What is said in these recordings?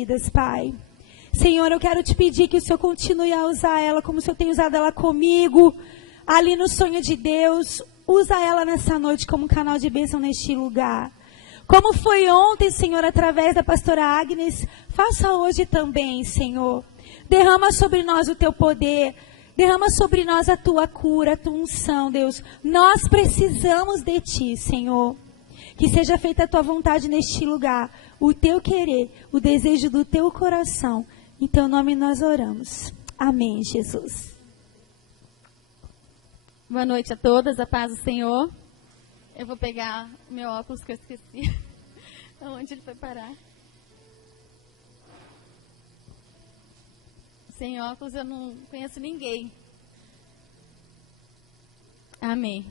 vidas, Pai. Senhor, eu quero te pedir que o Senhor continue a usar ela como o Senhor tem usado ela comigo, ali no sonho de Deus. Usa ela nessa noite como canal de bênção neste lugar. Como foi ontem, Senhor, através da pastora Agnes, faça hoje também, Senhor. Derrama sobre nós o teu poder. Derrama sobre nós a tua cura, a tua unção, Deus. Nós precisamos de ti, Senhor. Que seja feita a tua vontade neste lugar. O teu querer, o desejo do teu coração. Em teu nome nós oramos. Amém, Jesus. Boa noite a todas, a paz do Senhor. Eu vou pegar o meu óculos que eu esqueci. Onde ele foi parar? Sem óculos eu não conheço ninguém. Amém.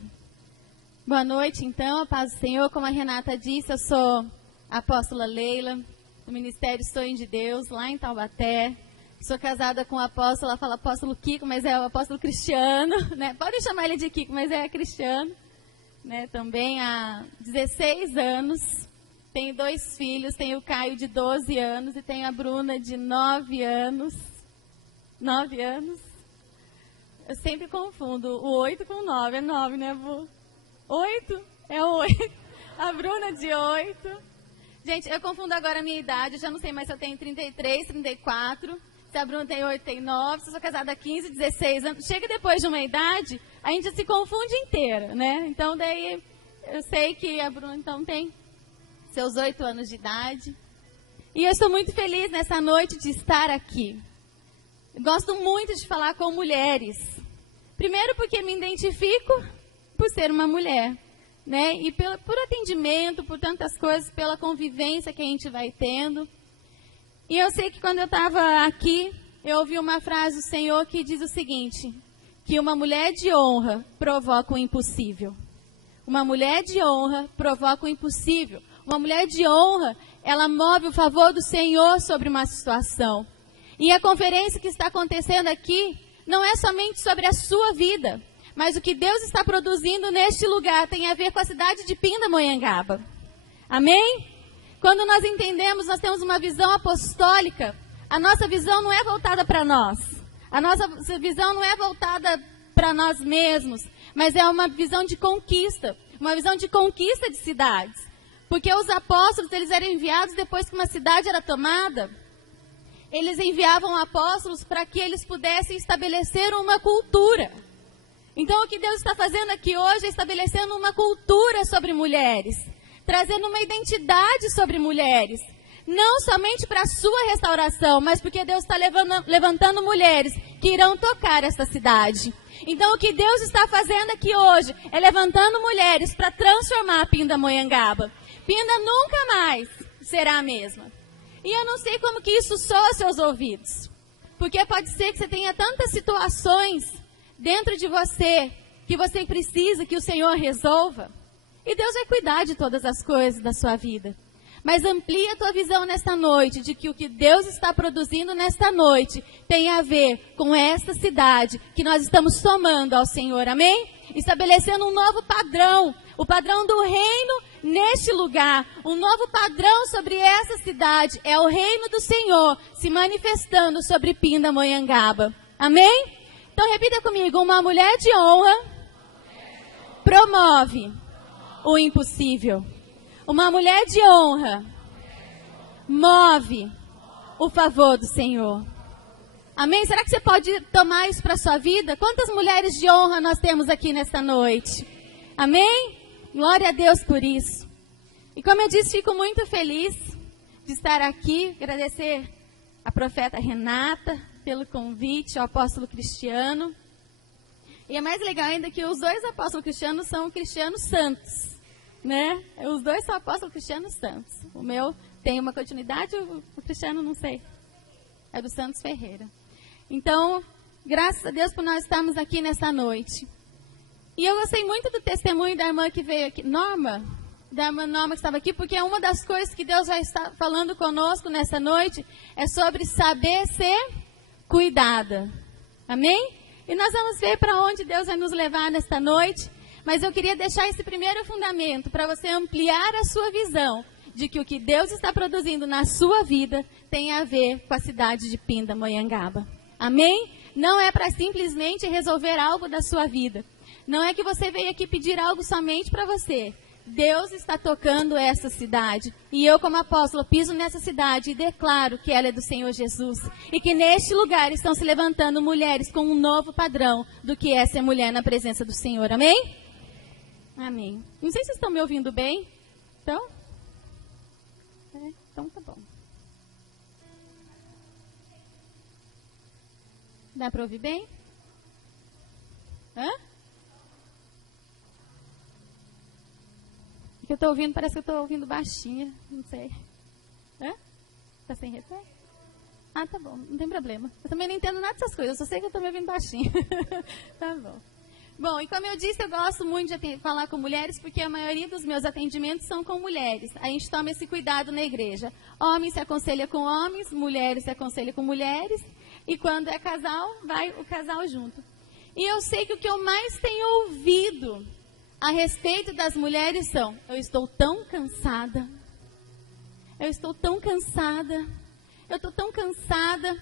Boa noite, então, a paz do Senhor. Como a Renata disse, eu sou a apóstola Leila, do Ministério Sonho de Deus, lá em Taubaté. Sou casada com o apóstolo, ela fala apóstolo Kiko, mas é o apóstolo Cristiano, né? Podem chamar ele de Kiko, mas é Cristiano, né? Também há 16 anos, tenho 2 filhos, tenho o Caio de 12 anos e tenho a Bruna de 9 anos. 9 anos? Eu sempre confundo o 8 com o 9, é 9, né, Bu? 8? É 8. A Bruna de 8. Gente, eu confundo agora a minha idade, eu já não sei mais se eu tenho 33, 34... Se a Bruna tem 8, tem 9, se eu sou casada há 15, 16 anos. Chega depois de uma idade, a gente se confunde inteira, né? Então, daí, eu sei que a Bruna, então, tem seus 8 anos de idade. E eu estou muito feliz nessa noite de estar aqui. Gosto muito de falar com mulheres. Primeiro porque me identifico por ser uma mulher, né? E por atendimento, por tantas coisas, pela convivência que a gente vai tendo. E eu sei que quando eu estava aqui, eu ouvi uma frase do Senhor que diz o seguinte, que uma mulher de honra provoca o impossível. Uma mulher de honra provoca o impossível. Uma mulher de honra, ela move o favor do Senhor sobre uma situação. E a conferência que está acontecendo aqui não é somente sobre a sua vida, mas o que Deus está produzindo neste lugar tem a ver com a cidade de Pindamonhangaba. Amém? Quando nós entendemos, nós temos uma visão apostólica, a nossa visão não é voltada para nós. A nossa visão não é voltada para nós mesmos, mas é uma visão de conquista de cidades. Porque os apóstolos, eles eram enviados depois que uma cidade era tomada. Eles enviavam apóstolos para que eles pudessem estabelecer uma cultura. Então, o que Deus está fazendo aqui hoje é estabelecendo uma cultura sobre mulheres. Trazendo uma identidade sobre mulheres, não somente para a sua restauração, mas porque Deus está levantando mulheres que irão tocar essa cidade. Então, o que Deus está fazendo aqui hoje é levantando mulheres para transformar a Pindamonhangaba. Pinda nunca mais será a mesma. E eu não sei como que isso soa aos seus ouvidos, porque pode ser que você tenha tantas situações dentro de você que você precisa que o Senhor resolva. E Deus vai cuidar de todas as coisas da sua vida. Mas amplia a tua visão nesta noite, de que o que Deus está produzindo nesta noite tem a ver com essa cidade que nós estamos somando ao Senhor, amém? Estabelecendo um novo padrão, o padrão do reino neste lugar. Um novo padrão sobre essa cidade é o reino do Senhor se manifestando sobre Pindamonhangaba, amém? Então repita comigo, uma mulher de honra promove o impossível. Uma mulher de honra move o favor do Senhor. Amém? Será que você pode tomar isso para a sua vida? Quantas mulheres de honra nós temos aqui nesta noite? Amém? Glória a Deus por isso. E como eu disse, fico muito feliz de estar aqui. Agradecer a profeta Renata pelo convite, ao apóstolo Cristiano. E é mais legal ainda que os 2 apóstolos cristianos são cristianos santos, né? Os 2 são apóstolos cristianos santos. O meu tem uma continuidade, o Cristiano não sei. É do Santos Ferreira. Então, graças a Deus por nós estarmos aqui nessa noite. E eu gostei muito do testemunho da irmã que veio aqui, da irmã Norma que estava aqui, porque uma das coisas que Deus vai estar falando conosco nessa noite é sobre saber ser cuidada. Amém? E nós vamos ver para onde Deus vai nos levar nesta noite. Mas eu queria deixar esse primeiro fundamento para você ampliar a sua visão de que o que Deus está produzindo na sua vida tem a ver com a cidade de Pindamonhangaba. Amém? Não é para simplesmente resolver algo da sua vida. Não é que você veio aqui pedir algo somente para você. Deus está tocando essa cidade. E eu, como apóstolo, piso nessa cidade e declaro que ela é do Senhor Jesus. E que neste lugar estão se levantando mulheres com um novo padrão do que é ser mulher na presença do Senhor. Amém? Amém. Não sei se vocês estão me ouvindo bem. Então? Então tá bom. Dá para ouvir bem? Hã? O que eu estou ouvindo, parece que eu estou ouvindo baixinha. Não sei. Hã? Tá sem retorno? Ah, tá bom. Não tem problema. Eu também não entendo nada dessas coisas. Eu só sei que eu estou me ouvindo baixinha. Tá bom. Bom, e como eu disse, eu gosto muito de falar com mulheres, porque a maioria dos meus atendimentos são com mulheres. A gente toma esse cuidado na igreja. Homens se aconselha com homens, mulheres se aconselha com mulheres. E quando é casal, vai o casal junto. E eu sei que o que eu mais tenho ouvido a respeito das mulheres são: eu estou tão cansada. Eu estou tão cansada. Eu estou tão cansada.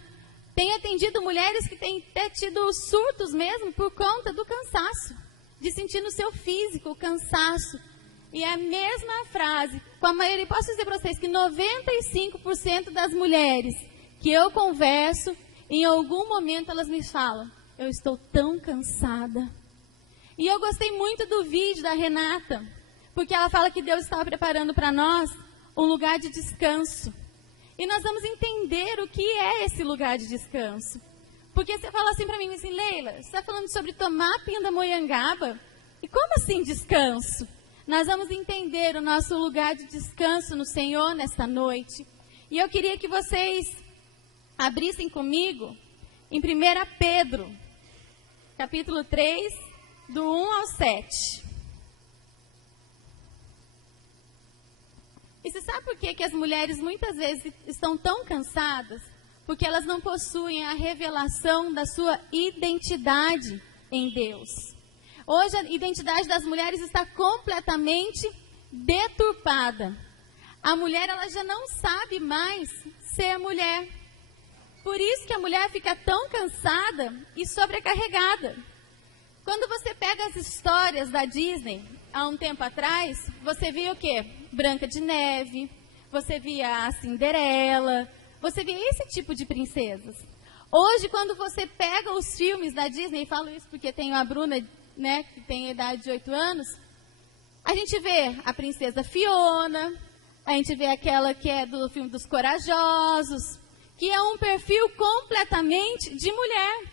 Tenho atendido mulheres que têm até tido surtos mesmo por conta do cansaço. De sentir no seu físico o cansaço. E é a mesma frase. Com a maioria, posso dizer para vocês que 95% das mulheres que eu converso, em algum momento elas me falam: eu estou tão cansada. E eu gostei muito do vídeo da Renata, porque ela fala que Deus estava preparando para nós um lugar de descanso. E nós vamos entender o que é esse lugar de descanso. Porque você fala assim para mim, assim: Leila, você está falando sobre tomar Pindamonhangaba? E como assim descanso? Nós vamos entender o nosso lugar de descanso no Senhor nesta noite. E eu queria que vocês abrissem comigo em 1 Pedro, capítulo 3, do 1 ao 7. E você sabe por que as mulheres muitas vezes estão tão cansadas? Porque elas não possuem a revelação da sua identidade em Deus. Hoje a identidade das mulheres está completamente deturpada. A mulher, ela já não sabe mais ser mulher. Por isso que a mulher fica tão cansada e sobrecarregada. Quando você pega as histórias da Disney, há um tempo atrás, você via o quê? Branca de Neve, você via a Cinderela, você via esse tipo de princesas. Hoje, quando você pega os filmes da Disney, e falo isso porque tenho a Bruna, né, que tem a idade de 8 anos, a gente vê a princesa Fiona, a gente vê aquela que é do filme dos Corajosos, que é um perfil completamente de mulher,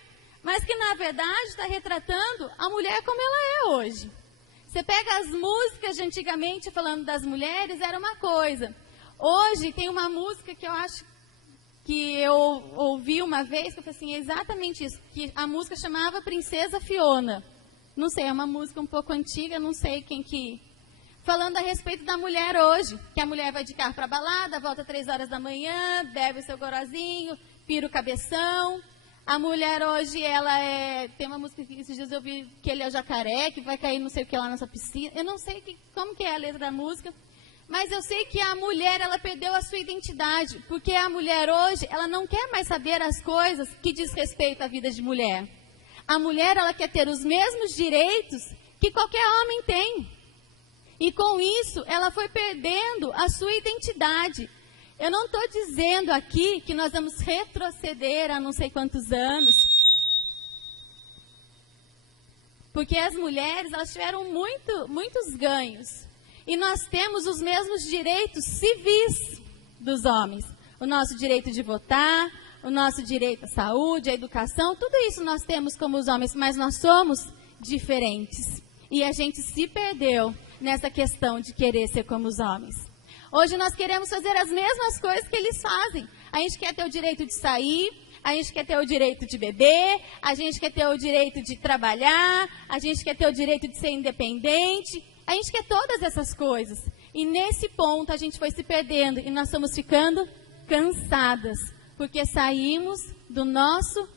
mas que na verdade está retratando a mulher como ela é hoje. Você pega as músicas de antigamente falando das mulheres, era uma coisa. Hoje tem uma música que eu acho que eu ouvi uma vez, que eu falei assim, é exatamente isso, que a música chamava Princesa Fiona. Não sei, é uma música um pouco antiga, não sei quem que... Falando a respeito da mulher hoje, que a mulher vai de carro para balada, volta 3 horas da manhã, bebe o seu gorozinho, pira o cabeção. A mulher hoje, ela é... Tem uma música que esses dias eu vi que ele é o jacaré, que vai cair não sei o que lá nessa piscina. Eu não sei como que é a letra da música, mas eu sei que a mulher, ela perdeu a sua identidade. Porque a mulher hoje, ela não quer mais saber as coisas que diz respeito à vida de mulher. A mulher, ela quer ter os mesmos direitos que qualquer homem tem. E com isso, ela foi perdendo a sua identidade. Eu não estou dizendo aqui que nós vamos retroceder a não sei quantos anos. Porque as mulheres, elas tiveram muitos ganhos. E nós temos os mesmos direitos civis dos homens. O nosso direito de votar, o nosso direito à saúde, à educação, tudo isso nós temos como os homens, mas nós somos diferentes. E a gente se perdeu nessa questão de querer ser como os homens. Hoje nós queremos fazer as mesmas coisas que eles fazem. A gente quer ter o direito de sair, a gente quer ter o direito de beber, a gente quer ter o direito de trabalhar, a gente quer ter o direito de ser independente, a gente quer todas essas coisas. E nesse ponto a gente foi se perdendo e nós estamos ficando cansadas, porque saímos do nosso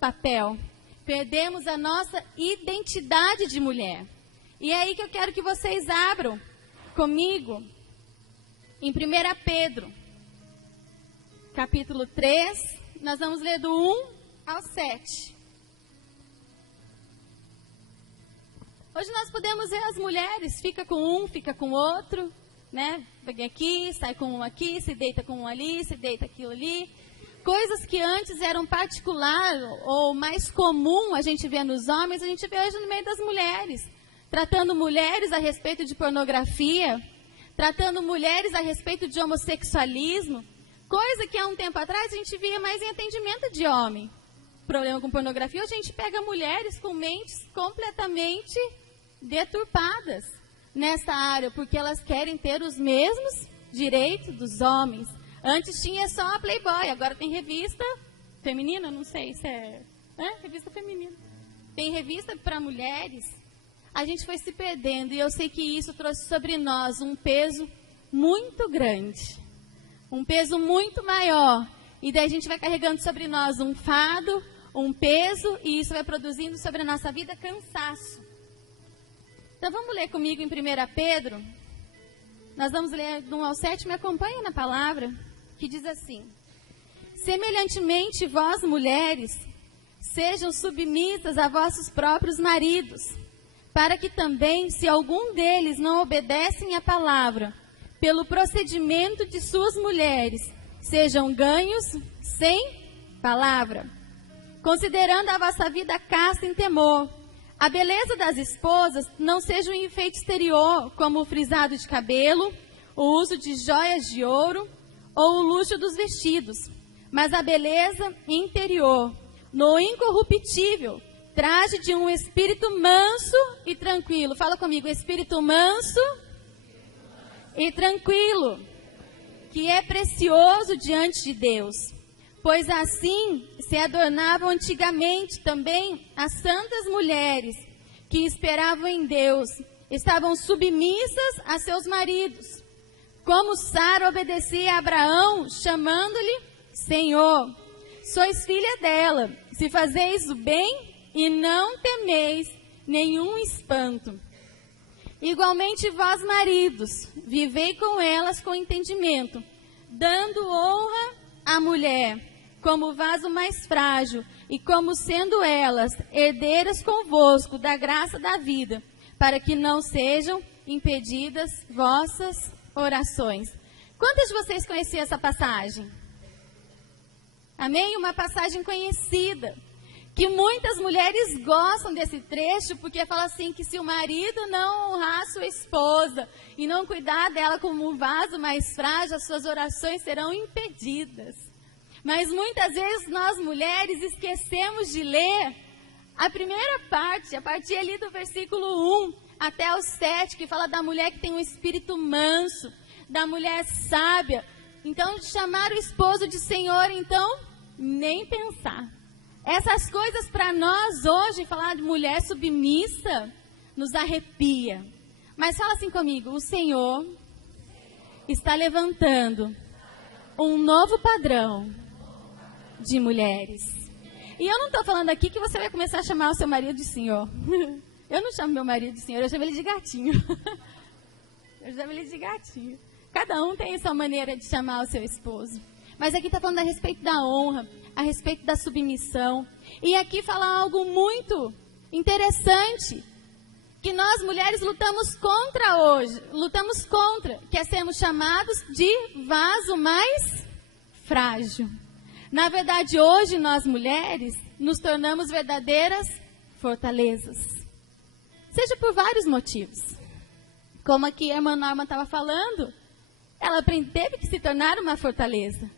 papel, perdemos a nossa identidade de mulher. E é aí que eu quero que vocês abram comigo em 1 Pedro, capítulo 3, nós vamos ler do 1 ao 7. Hoje nós podemos ver as mulheres, fica com um, fica com outro, né? Vem aqui, sai com um aqui, se deita com um ali, se deita aquilo ali. Coisas que antes eram particular ou mais comum a gente vê nos homens, a gente vê hoje no meio das mulheres. Tratando mulheres a respeito de pornografia, tratando mulheres a respeito de homossexualismo, coisa que há um tempo atrás a gente via mais em atendimento de homem. Problema com pornografia, a gente pega mulheres com mentes completamente deturpadas nessa área, porque elas querem ter os mesmos direitos dos homens. Antes tinha só a Playboy, agora tem revista feminina, não sei se é... revista feminina. Tem revista para mulheres. A gente foi se perdendo e eu sei que isso trouxe sobre nós um peso muito grande. Um peso muito maior. E daí a gente vai carregando sobre nós um fardo, um peso, e isso vai produzindo sobre a nossa vida cansaço. Então vamos ler comigo em 1 Pedro. Nós vamos ler do 1 ao 7, me acompanha na palavra, que diz assim: semelhantemente vós, mulheres, sejam submissas a vossos próprios maridos, para que também, se algum deles não obedecem à palavra, pelo procedimento de suas mulheres, sejam ganhos sem palavra. Considerando a vossa vida casta em temor, a beleza das esposas não seja um enfeite exterior, como o frisado de cabelo, o uso de joias de ouro ou o luxo dos vestidos, mas a beleza interior, no incorruptível, traje de um espírito manso e tranquilo. Fala comigo, espírito manso e tranquilo, que é precioso diante de Deus. Pois assim se adornavam antigamente também as santas mulheres que esperavam em Deus, estavam submissas a seus maridos. Como Sara obedecia a Abraão, chamando-lhe Senhor. Sois filha dela, se fazeis o bem e não temeis nenhum espanto. Igualmente vós, maridos, vivei com elas com entendimento, dando honra à mulher, como vaso mais frágil, e como sendo elas herdeiras convosco da graça da vida, para que não sejam impedidas vossas orações. Quantas de vocês conheciam essa passagem? Amém? Uma passagem conhecida, que muitas mulheres gostam desse trecho, porque fala assim, que se o marido não honrar sua esposa e não cuidar dela como um vaso mais frágil, as suas orações serão impedidas. Mas muitas vezes nós mulheres esquecemos de ler a primeira parte, a partir ali do versículo 1 até o 7, que fala da mulher que tem um espírito manso, da mulher sábia. Então, de chamar o esposo de Senhor, então, nem pensar. Essas coisas para nós hoje, falar de mulher submissa, nos arrepia. Mas fala assim comigo, o Senhor está levantando um novo padrão de mulheres. E eu não estou falando aqui que você vai começar a chamar o seu marido de senhor. Eu não chamo meu marido de senhor, eu chamo ele de gatinho. Eu chamo ele de gatinho. Cada um tem sua maneira de chamar o seu esposo. Mas aqui está falando a respeito da honra, a respeito da submissão. E aqui fala algo muito interessante, que nós mulheres lutamos contra hoje. Lutamos contra, que é sermos chamados de vaso mais frágil. Na verdade, hoje nós mulheres nos tornamos verdadeiras fortalezas. Seja por vários motivos. Como aqui a irmã Norma estava falando, ela teve que se tornar uma fortaleza.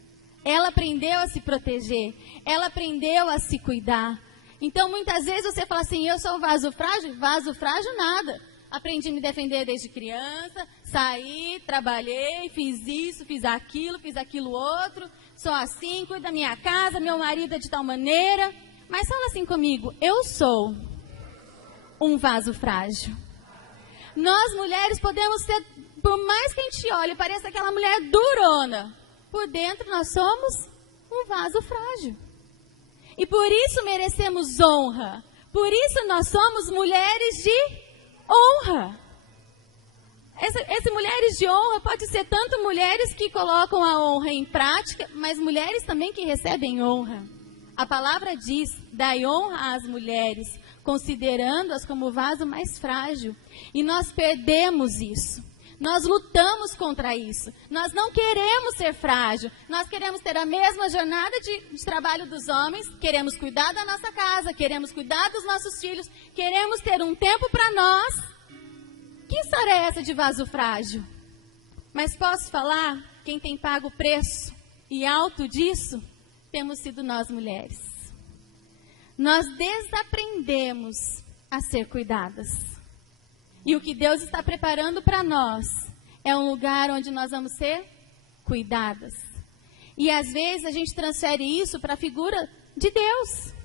Ela aprendeu a se proteger. Ela aprendeu a se cuidar. Então, muitas vezes você fala assim, eu sou um vaso frágil? Vaso frágil nada. Aprendi a me defender desde criança, saí, trabalhei, fiz isso, fiz aquilo outro. Sou assim, cuido da minha casa, meu marido é de tal maneira. Mas fala assim comigo, eu sou um vaso frágil. Nós mulheres podemos ser, por mais que a gente olhe, pareça aquela mulher durona. Por dentro nós somos um vaso frágil. E por isso merecemos honra. Por isso nós somos mulheres de honra. Esse mulheres de honra pode ser tanto mulheres que colocam a honra em prática, mas mulheres também que recebem honra. A palavra diz, dai honra às mulheres, considerando-as como o vaso mais frágil. E nós perdemos isso. Nós lutamos contra isso. Nós não queremos ser frágil. Nós queremos ter a mesma jornada de trabalho dos homens. Queremos cuidar da nossa casa. Queremos cuidar dos nossos filhos. Queremos ter um tempo para nós. Que história é essa de vaso frágil? Mas posso falar, quem tem pago o preço e alto disso, temos sido nós mulheres. Nós desaprendemos a ser cuidadas. E o que Deus está preparando para nós é um lugar onde nós vamos ser cuidadas. E às vezes a gente transfere isso para a figura de Deus.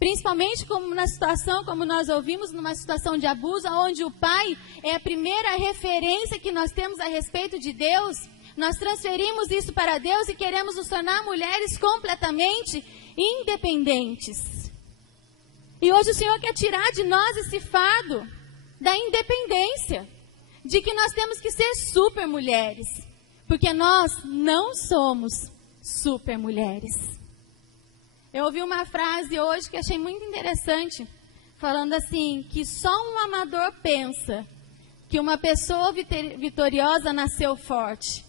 Principalmente como na situação, como nós ouvimos, numa situação de abuso, onde o pai é a primeira referência que nós temos a respeito de Deus. Nós transferimos isso para Deus e queremos nos tornar mulheres completamente independentes. E hoje o Senhor quer tirar de nós esse fardo da independência, de que nós temos que ser super mulheres, porque nós não somos super mulheres. Eu ouvi uma frase hoje que achei muito interessante, falando assim, que só um amador pensa que uma pessoa vitoriosa nasceu forte.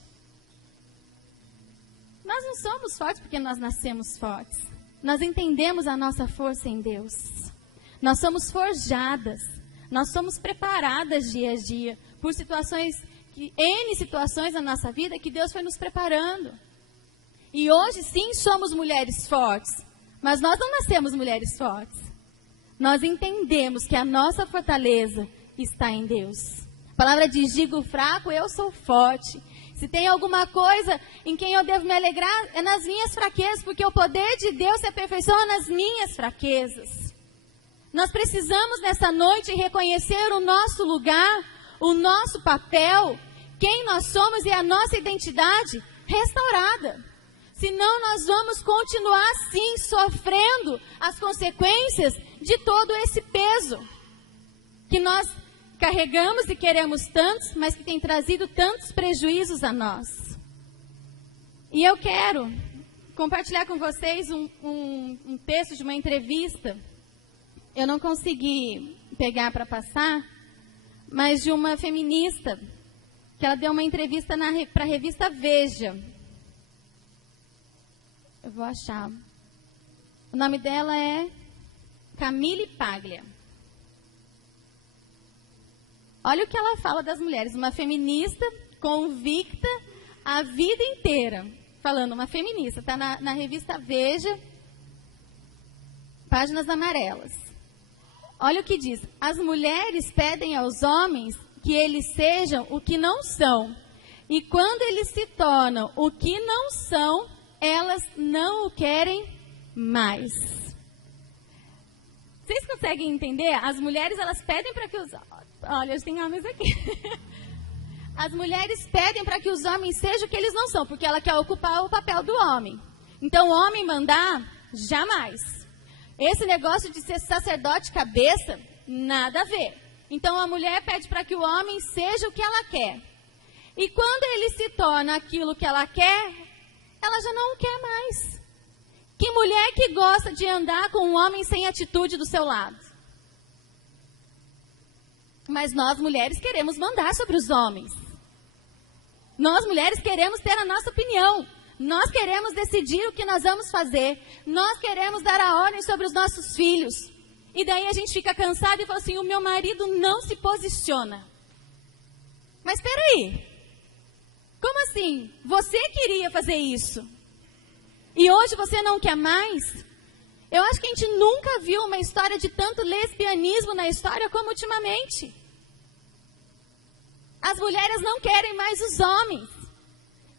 Nós não somos fortes porque nós nascemos fortes. Nós entendemos a nossa força em Deus. Nós somos forjadas. Nós somos preparadas dia a dia por N situações na nossa vida que Deus foi nos preparando. E hoje sim somos mulheres fortes. Mas nós não nascemos mulheres fortes. Nós entendemos que a nossa fortaleza está em Deus. A palavra diz, digo fraco, eu sou forte. Se tem alguma coisa em quem eu devo me alegrar, é nas minhas fraquezas, porque o poder de Deus se aperfeiçoa nas minhas fraquezas. Nós precisamos nessa noite reconhecer o nosso lugar, o nosso papel, quem nós somos e a nossa identidade restaurada. Senão nós vamos continuar sim sofrendo as consequências de todo esse peso que nós carregamos e queremos tantos, mas que tem trazido tantos prejuízos a nós. E eu quero compartilhar com vocês um texto de uma entrevista. Eu não consegui pegar para passar, mas de uma feminista, que ela deu uma entrevista para a revista Veja. Eu vou achar. O nome dela é Camille Paglia. Olha o que ela fala das mulheres. Uma feminista convicta a vida inteira. Falando, uma feminista. Está na revista Veja, páginas amarelas. Olha o que diz. As mulheres pedem aos homens que eles sejam o que não são. E quando eles se tornam o que não são, elas não o querem mais. Vocês conseguem entender? As mulheres, elas pedem para que os... Olha, tem homens aqui. As mulheres pedem para que os homens sejam o que eles não são, porque ela quer ocupar o papel do homem. Então, o homem mandar, jamais. Esse negócio de ser sacerdote cabeça, nada a ver. Então, a mulher pede para que o homem seja o que ela quer. E quando ele se torna aquilo que ela quer, ela já não quer mais. Que mulher que gosta de andar com um homem sem atitude do seu lado? Mas nós mulheres queremos mandar sobre os homens. Nós mulheres queremos ter a nossa opinião. Nós queremos decidir o que nós vamos fazer. Nós queremos dar a ordem sobre os nossos filhos. E daí a gente fica cansado e fala assim, o meu marido não se posiciona. Mas espera aí. Como assim? Você queria fazer isso. E hoje você não quer mais? Eu acho que a gente nunca viu uma história de tanto lesbianismo na história como ultimamente. As mulheres não querem mais os homens.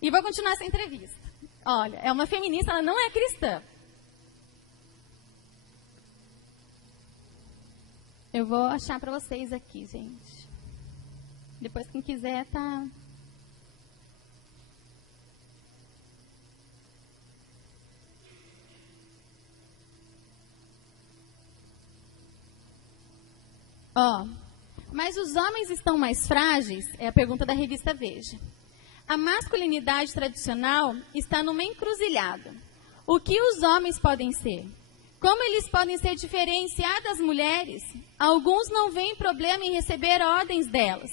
E vou continuar essa entrevista. Olha, é uma feminista, ela não é cristã. Eu vou achar para vocês aqui, gente. Depois quem quiser tá... Ó, Mas os homens estão mais frágeis? É a pergunta da revista Veja. A masculinidade tradicional está numa encruzilhada. O que os homens podem ser? Como eles podem ser diferenciados das mulheres? Alguns não veem problema em receber ordens delas.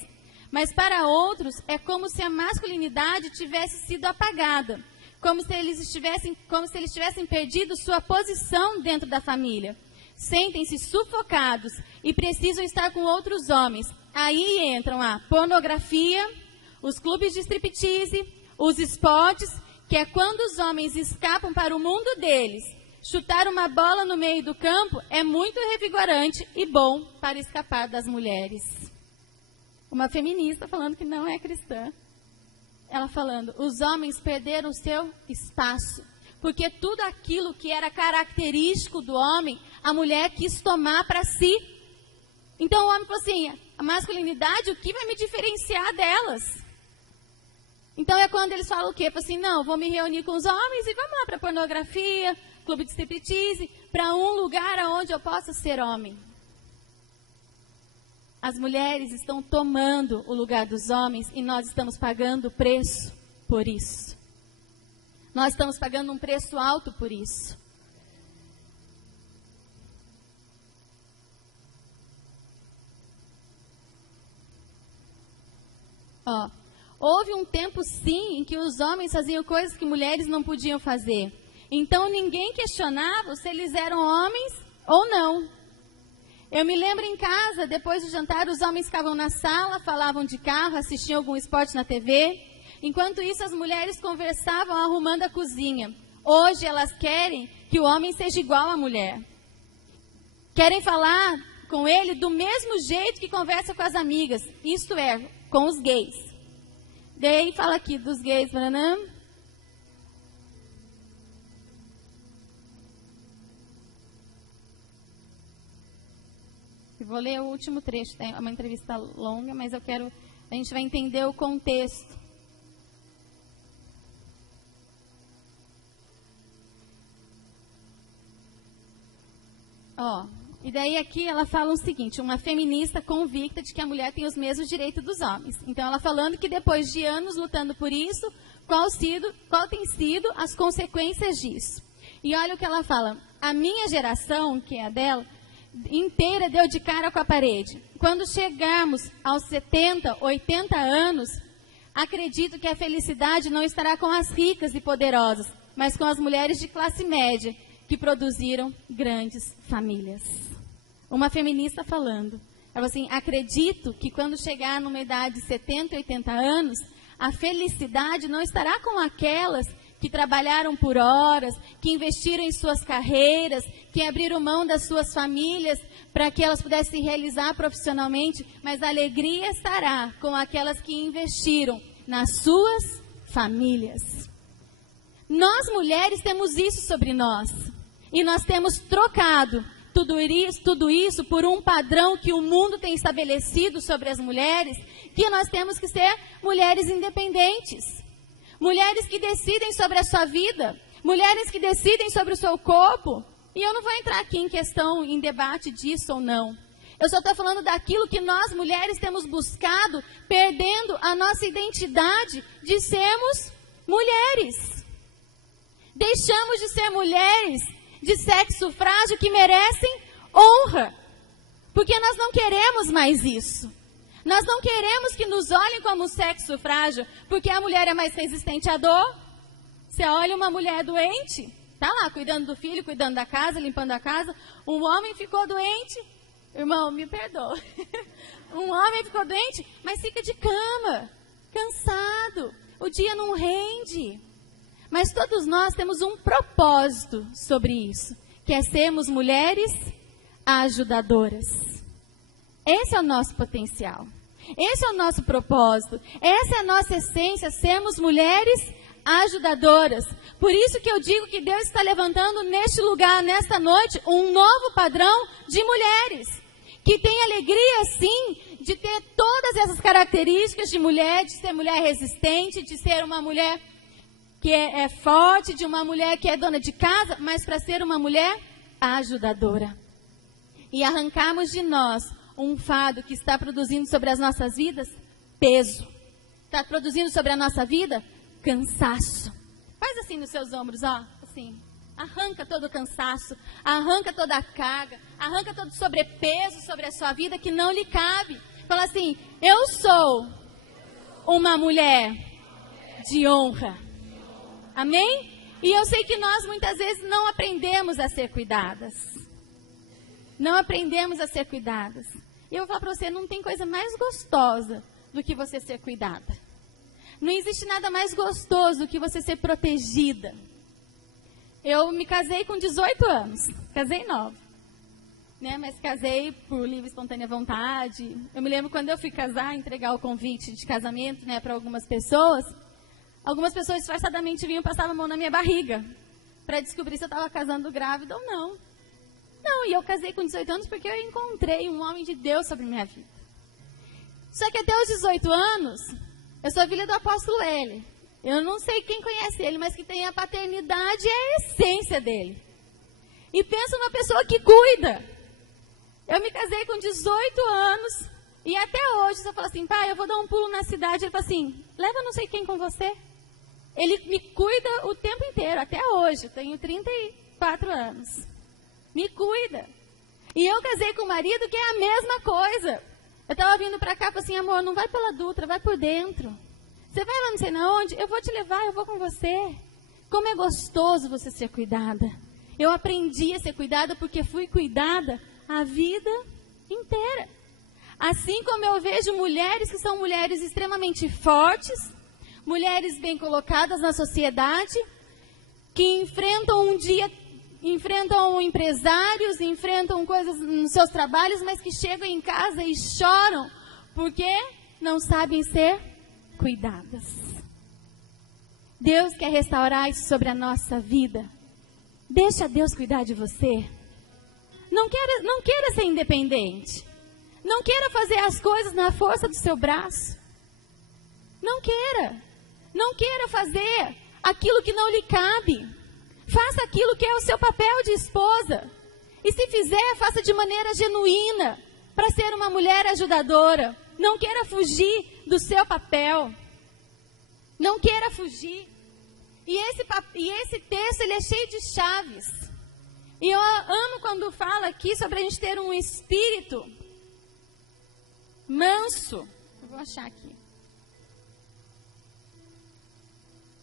Mas para outros é como se a masculinidade tivesse sido apagada. Como se eles tivessem perdido sua posição dentro da família. Sentem-se sufocados e precisam estar com outros homens. Aí entram a pornografia, os clubes de striptease, os esportes, que é quando os homens escapam para o mundo deles. Chutar uma bola no meio do campo é muito revigorante e bom para escapar das mulheres. Uma feminista falando que não é cristã. Ela falando, os homens perderam o seu espaço. Porque tudo aquilo que era característico do homem, a mulher quis tomar para si. Então o homem falou assim, a masculinidade, o que vai me diferenciar delas? Então é quando eles falam o quê? Falam assim, não, vou me reunir com os homens e vamos lá para pornografia, clube de striptease, para um lugar onde eu possa ser homem. As mulheres estão tomando o lugar dos homens e nós estamos pagando o preço por isso. Nós estamos pagando um preço alto por isso. Houve um tempo, sim, em que os homens faziam coisas que mulheres não podiam fazer. Então, ninguém questionava se eles eram homens ou não. Eu me lembro em casa, depois do jantar, os homens ficavam na sala, falavam de carro, assistiam algum esporte na TV. Enquanto isso, as mulheres conversavam arrumando a cozinha. Hoje, elas querem que o homem seja igual à mulher. Querem falar com ele do mesmo jeito que conversa com as amigas. Isto é, com os gays. Daí, fala aqui dos gays. Eu vou ler o último trecho. É uma entrevista longa, mas a gente vai entender o contexto. E daí aqui ela fala o seguinte, uma feminista convicta de que a mulher tem os mesmos direitos dos homens. Então ela falando que depois de anos lutando por isso, qual tem sido as consequências disso. E olha o que ela fala, a minha geração, que é a dela, inteira deu de cara com a parede. Quando chegarmos aos 70, 80 anos, acredito que a felicidade não estará com as ricas e poderosas, mas com as mulheres de classe média, que produziram grandes famílias. Uma feminista falando. Ela falou assim, acredito que quando chegar numa idade de 70, 80 anos, a felicidade não estará com aquelas que trabalharam por horas, que investiram em suas carreiras, que abriram mão das suas famílias para que elas pudessem se realizar profissionalmente, mas a alegria estará com aquelas que investiram nas suas famílias. Nós mulheres temos isso sobre nós. E nós temos trocado tudo isso por um padrão que o mundo tem estabelecido sobre as mulheres, que nós temos que ser mulheres independentes. Mulheres que decidem sobre a sua vida, mulheres que decidem sobre o seu corpo. E eu não vou entrar aqui em debate disso ou não. Eu só estou falando daquilo que nós mulheres temos buscado, perdendo a nossa identidade de sermos mulheres. Deixamos de ser mulheres de sexo frágil que merecem honra. Porque nós não queremos mais isso. Nós não queremos que nos olhem como sexo frágil, porque a mulher é mais resistente à dor. Você olha uma mulher doente, tá lá cuidando do filho, cuidando da casa, limpando a casa. Um homem ficou doente, irmão, me perdoa. Um homem ficou doente, mas fica de cama, cansado. O dia não rende. Mas todos nós temos um propósito sobre isso, que é sermos mulheres ajudadoras. Esse é o nosso potencial. Esse é o nosso propósito. Essa é a nossa essência, sermos mulheres ajudadoras. Por isso que eu digo que Deus está levantando neste lugar, nesta noite, um novo padrão de mulheres. Que tem alegria, sim, de ter todas essas características de mulher, de ser mulher resistente, de ser uma mulher que é forte, de uma mulher que é dona de casa, mas para ser uma mulher ajudadora. E arrancarmos de nós um fardo que está produzindo sobre as nossas vidas peso. Está produzindo sobre a nossa vida cansaço. Faz assim nos seus ombros, ó, assim. Arranca todo o cansaço, arranca toda a carga, arranca todo o sobrepeso sobre a sua vida que não lhe cabe. Fala assim, eu sou uma mulher de honra. Amém? E eu sei que nós muitas vezes não aprendemos a ser cuidadas. Não aprendemos a ser cuidadas. E eu vou falar para você, não tem coisa mais gostosa do que você ser cuidada. Não existe nada mais gostoso do que você ser protegida. Eu me casei com 18 anos, casei nova, né? Mas casei por livre e espontânea vontade. Eu me lembro quando eu fui casar, entregar o convite de casamento, né, para algumas pessoas disfarçadamente vinham e passavam a mão na minha barriga, para descobrir se eu estava casando grávida ou não. Não, e eu casei com 18 anos porque eu encontrei um homem de Deus sobre minha vida. Só que até os 18 anos, eu sou filha do apóstolo L. Eu não sei quem conhece ele, mas que tem a paternidade e a essência dele. E pensa numa pessoa que cuida. Eu me casei com 18 anos e até hoje, se eu falo assim, pai, eu vou dar um pulo na cidade, ele fala assim, leva não sei quem com você. Ele me cuida o tempo inteiro, até hoje, eu tenho 34 anos. Me cuida. E eu casei com um marido que é a mesma coisa. Eu estava vindo para cá e falei assim, amor, não vai pela Dutra, vai por dentro. Você vai lá não sei na onde, eu vou te levar, eu vou com você. Como é gostoso você ser cuidada. Eu aprendi a ser cuidada porque fui cuidada a vida inteira. Assim como eu vejo mulheres que são mulheres extremamente fortes, mulheres bem colocadas na sociedade, que enfrentam enfrentam empresários, enfrentam coisas nos seus trabalhos, mas que chegam em casa e choram porque não sabem ser cuidadas. Deus quer restaurar isso sobre a nossa vida. Deixa Deus cuidar de você. Não queira ser independente. Não queira fazer as coisas na força do seu braço. Não queira. Não queira fazer aquilo que não lhe cabe. Faça aquilo que é o seu papel de esposa. E se fizer, faça de maneira genuína, para ser uma mulher ajudadora. Não queira fugir do seu papel. Não queira fugir. E esse texto, ele é cheio de chaves. E eu amo quando fala aqui sobre a gente ter um espírito manso. Eu vou achar aqui.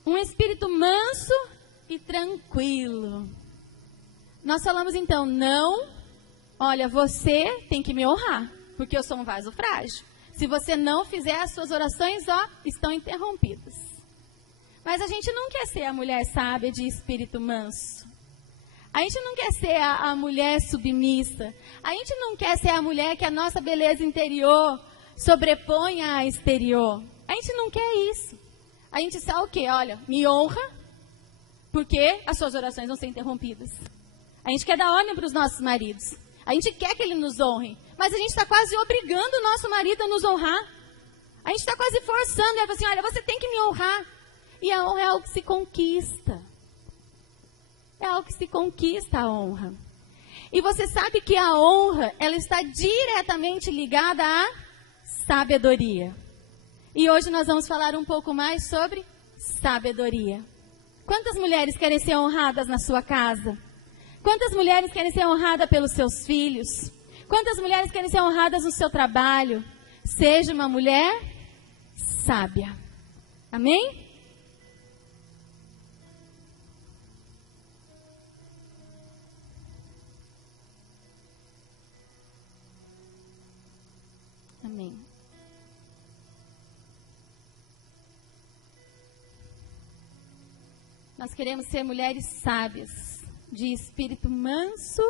Um espírito manso e tranquilo. Nós falamos então, não, olha, você tem que me honrar, porque eu sou um vaso frágil. Se você não fizer, as suas orações, ó, estão interrompidas. Mas a gente não quer ser a mulher sábia de espírito manso. A gente não quer ser a mulher submissa. A gente não quer ser a mulher que a nossa beleza interior sobrepõe à exterior. A gente não quer isso. A gente sabe o quê? Olha, me honra, porque as suas orações vão ser interrompidas. A gente quer dar ordem para os nossos maridos. A gente quer que ele nos honre. Mas a gente está quase obrigando o nosso marido a nos honrar. A gente está quase forçando. Ele fala assim, olha, você tem que me honrar. E a honra é algo que se conquista. É algo que se conquista, a honra. E você sabe que a honra, ela está diretamente ligada à sabedoria. E hoje nós vamos falar um pouco mais sobre sabedoria. Quantas mulheres querem ser honradas na sua casa? Quantas mulheres querem ser honradas pelos seus filhos? Quantas mulheres querem ser honradas no seu trabalho? Seja uma mulher sábia. Amém? Amém. Nós queremos ser mulheres sábias, de espírito manso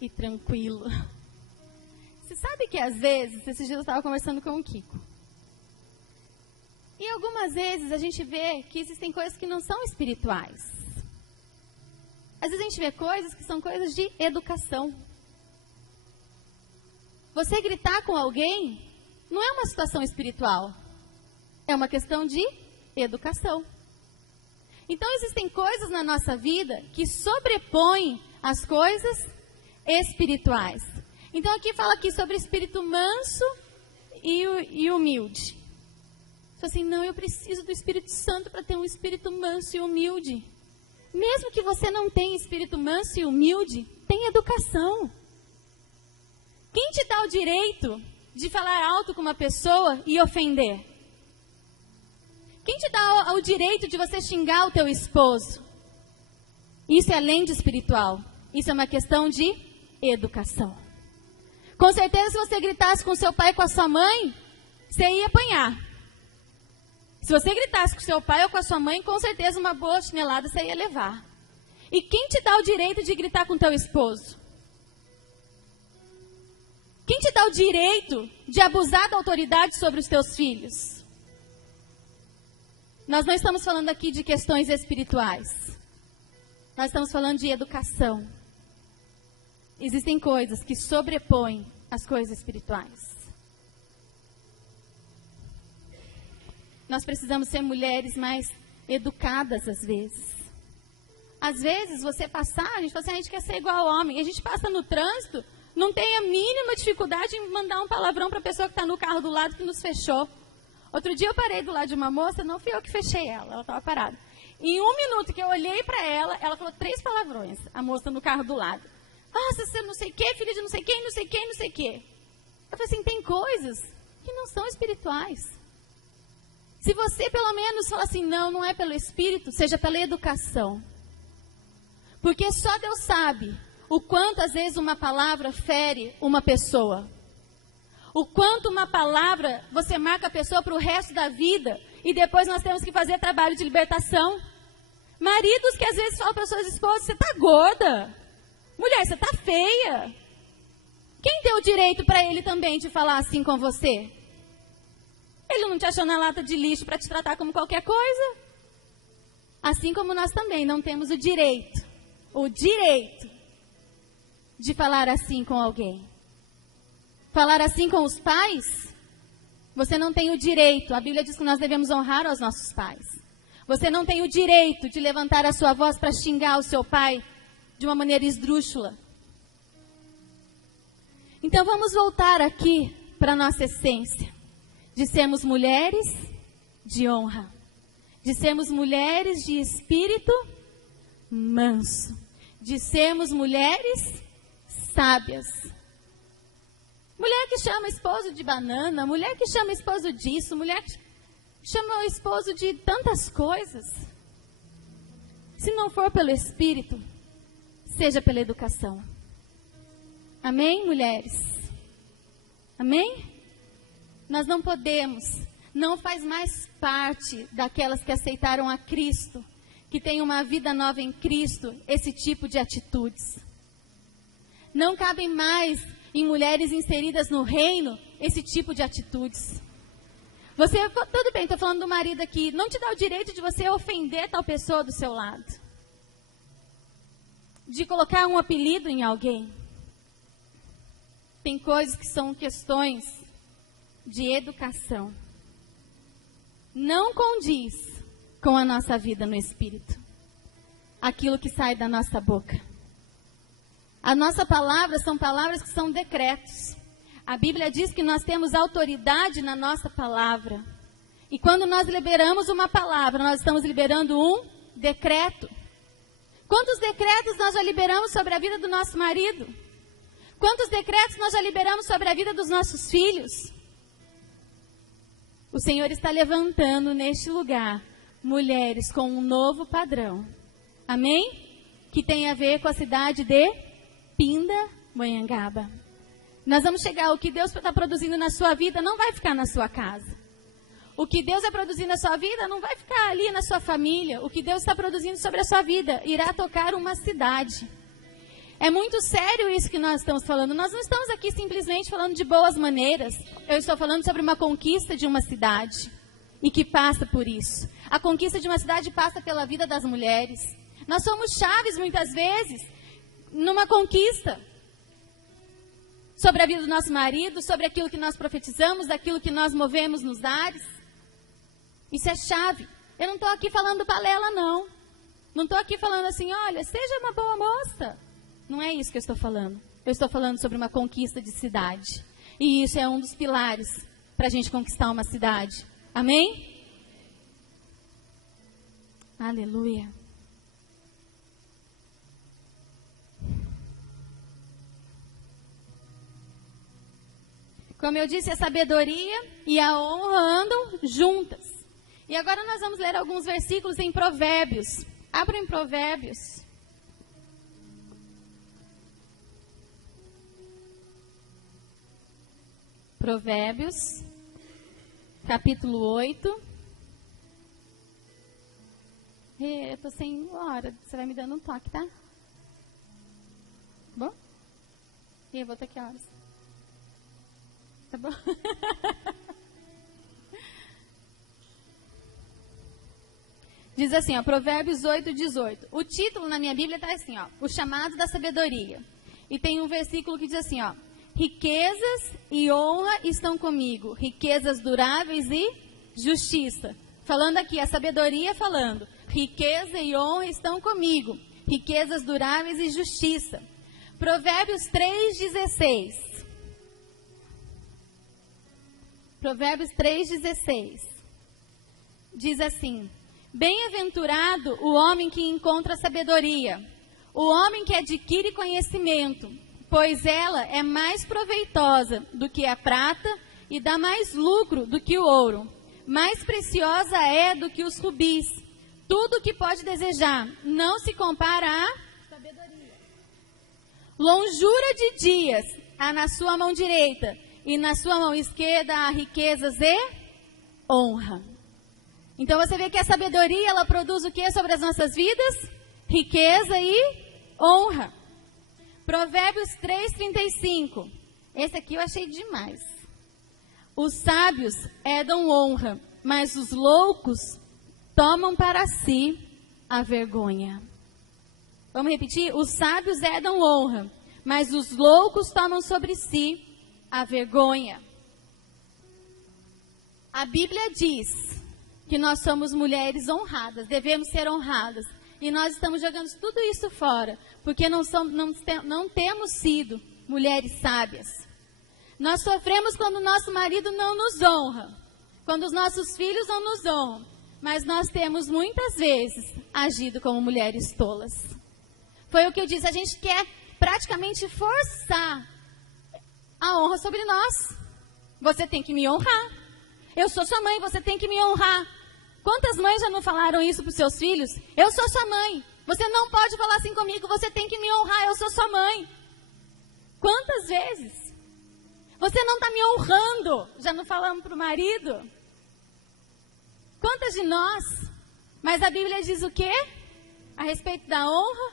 e tranquilo. Você sabe que às vezes, esses dias eu estava conversando com o Kiko. E algumas vezes a gente vê que existem coisas que não são espirituais. Às vezes a gente vê coisas que são coisas de educação. Você gritar com alguém não é uma situação espiritual. É uma questão de educação. Então existem coisas na nossa vida que sobrepõem as coisas espirituais. Então aqui fala aqui sobre espírito manso e humilde. Fala assim, não, eu preciso do Espírito Santo para ter um espírito manso e humilde. Mesmo que você não tenha espírito manso e humilde, tem educação. Quem te dá o direito de falar alto com uma pessoa e ofender? Quem te dá o direito de você xingar o teu esposo? Isso é além de espiritual. Isso é uma questão de educação. Com certeza, se você gritasse com seu pai e com a sua mãe, você ia apanhar. Se você gritasse com seu pai ou com a sua mãe, com certeza uma boa chinelada você ia levar. E quem te dá o direito de gritar com teu esposo? Quem te dá o direito de abusar da autoridade sobre os teus filhos? Nós não estamos falando aqui de questões espirituais. Nós estamos falando de educação. Existem coisas que sobrepõem as coisas espirituais. Nós precisamos ser mulheres mais educadas às vezes. Às vezes você passar, a gente fala assim, a gente quer ser igual ao homem. A gente passa no trânsito, não tem a mínima dificuldade em mandar um palavrão para a pessoa que está no carro do lado que nos fechou. Outro dia eu parei do lado de uma moça, não fui eu que fechei ela estava parada. Em 1 minuto que eu olhei para ela falou 3 palavrões, a moça no carro do lado. Nossa, você não sei o que, filha de não sei quem, não sei quem, não sei o que. Eu falei assim, tem coisas que não são espirituais. Se você pelo menos falar assim, não é pelo Espírito, seja pela educação. Porque só Deus sabe o quanto às vezes uma palavra fere uma pessoa. O quanto uma palavra você marca a pessoa para o resto da vida e depois nós temos que fazer trabalho de libertação. Maridos que às vezes falam para suas esposas, você está gorda. Mulher, você está feia. Quem deu o direito para ele também de falar assim com você? Ele não te achou na lata de lixo para te tratar como qualquer coisa? Assim como nós também não temos o direito de falar assim com alguém. Falar assim com os pais, você não tem o direito. A Bíblia diz que nós devemos honrar aos nossos pais. Você não tem o direito de levantar a sua voz para xingar o seu pai de uma maneira esdrúxula. Então vamos voltar aqui para a nossa essência. De sermos mulheres de honra. De sermos mulheres de espírito manso. De sermos mulheres sábias. Mulher que chama esposo de banana, mulher que chama esposo disso, mulher que chama o esposo de tantas coisas. Se não for pelo Espírito, seja pela educação. Amém, mulheres? Amém? Nós não podemos, não faz mais parte daquelas que aceitaram a Cristo, que têm uma vida nova em Cristo, esse tipo de atitudes. Não cabem mais em mulheres inseridas no reino, esse tipo de atitudes. Você, tudo bem, estou falando do marido aqui, não te dá o direito de você ofender tal pessoa do seu lado. De colocar um apelido em alguém. Tem coisas que são questões de educação. Não condiz com a nossa vida no Espírito. Aquilo que sai da nossa boca. A nossa palavra são palavras que são decretos. A Bíblia diz que nós temos autoridade na nossa palavra. E quando nós liberamos uma palavra, nós estamos liberando um decreto. Quantos decretos nós já liberamos sobre a vida do nosso marido? Quantos decretos nós já liberamos sobre a vida dos nossos filhos? O Senhor está levantando neste lugar mulheres com um novo padrão. Amém? Que tem a ver com a cidade de Pindamonhangaba. Nós vamos chegar, o que Deus está produzindo na sua vida não vai ficar na sua casa. O que Deus vai produzir na sua vida não vai ficar ali na sua família. O que Deus está produzindo sobre a sua vida irá tocar uma cidade. É muito sério isso que nós estamos falando. Nós não estamos aqui simplesmente falando de boas maneiras. Eu estou falando sobre uma conquista de uma cidade e que passa por isso. A conquista de uma cidade passa pela vida das mulheres. Nós somos chaves muitas vezes numa conquista sobre a vida do nosso marido, sobre aquilo que nós profetizamos, daquilo que nós movemos nos ares. Isso é chave. Eu não estou aqui falando balela, não. Não estou aqui falando assim, olha, seja uma boa moça. Não é isso que eu estou falando. Eu estou falando sobre uma conquista de cidade. E isso é um dos pilares para a gente conquistar uma cidade. Amém? Aleluia. Como eu disse, a sabedoria e a honra andam juntas. E agora nós vamos ler alguns versículos em Provérbios. Abra em Provérbios. Provérbios, capítulo 8. Eu estou sem hora, você vai me dando um toque, tá? Bom? E eu vou ter que horas. Tá bom? Diz assim, ó, Provérbios 8, 18. O título na minha Bíblia está assim, ó, o chamado da sabedoria. E tem um versículo que diz assim, ó, riquezas e honra estão comigo, riquezas duráveis e justiça. Falando aqui, a sabedoria falando, riqueza e honra estão comigo, riquezas duráveis e justiça. Provérbios 3:16. Provérbios 3:16. Diz assim, bem-aventurado o homem que encontra sabedoria, o homem que adquire conhecimento, pois ela é mais proveitosa do que a prata e dá mais lucro do que o ouro. Mais preciosa é do que os rubis. Tudo o que pode desejar não se compara à sabedoria. Longura de dias há na sua mão direita, e na sua mão esquerda há riquezas e honra. Então você vê que a sabedoria, ela produz o que sobre as nossas vidas? Riqueza e honra. Provérbios 3:35. Esse aqui eu achei demais. Os sábios herdam honra, mas os loucos tomam para si a vergonha. Vamos repetir? Os sábios herdam honra, mas os loucos tomam sobre si a vergonha. A Bíblia diz que nós somos mulheres honradas, devemos ser honradas. E nós estamos jogando tudo isso fora, porque não temos sido mulheres sábias. Nós sofremos quando o nosso marido não nos honra, quando os nossos filhos não nos honram, mas nós temos muitas vezes agido como mulheres tolas. Foi o que eu disse, a gente quer praticamente forçar a honra sobre nós. Você tem que me honrar. Eu sou sua mãe, você tem que me honrar. Quantas mães já não falaram isso para os seus filhos? Eu sou sua mãe. Você não pode falar assim comigo, você tem que me honrar, eu sou sua mãe. Quantas vezes? Você não está me honrando. Já não falamos para o marido? Quantas de nós? Mas a Bíblia diz o quê? A respeito da honra?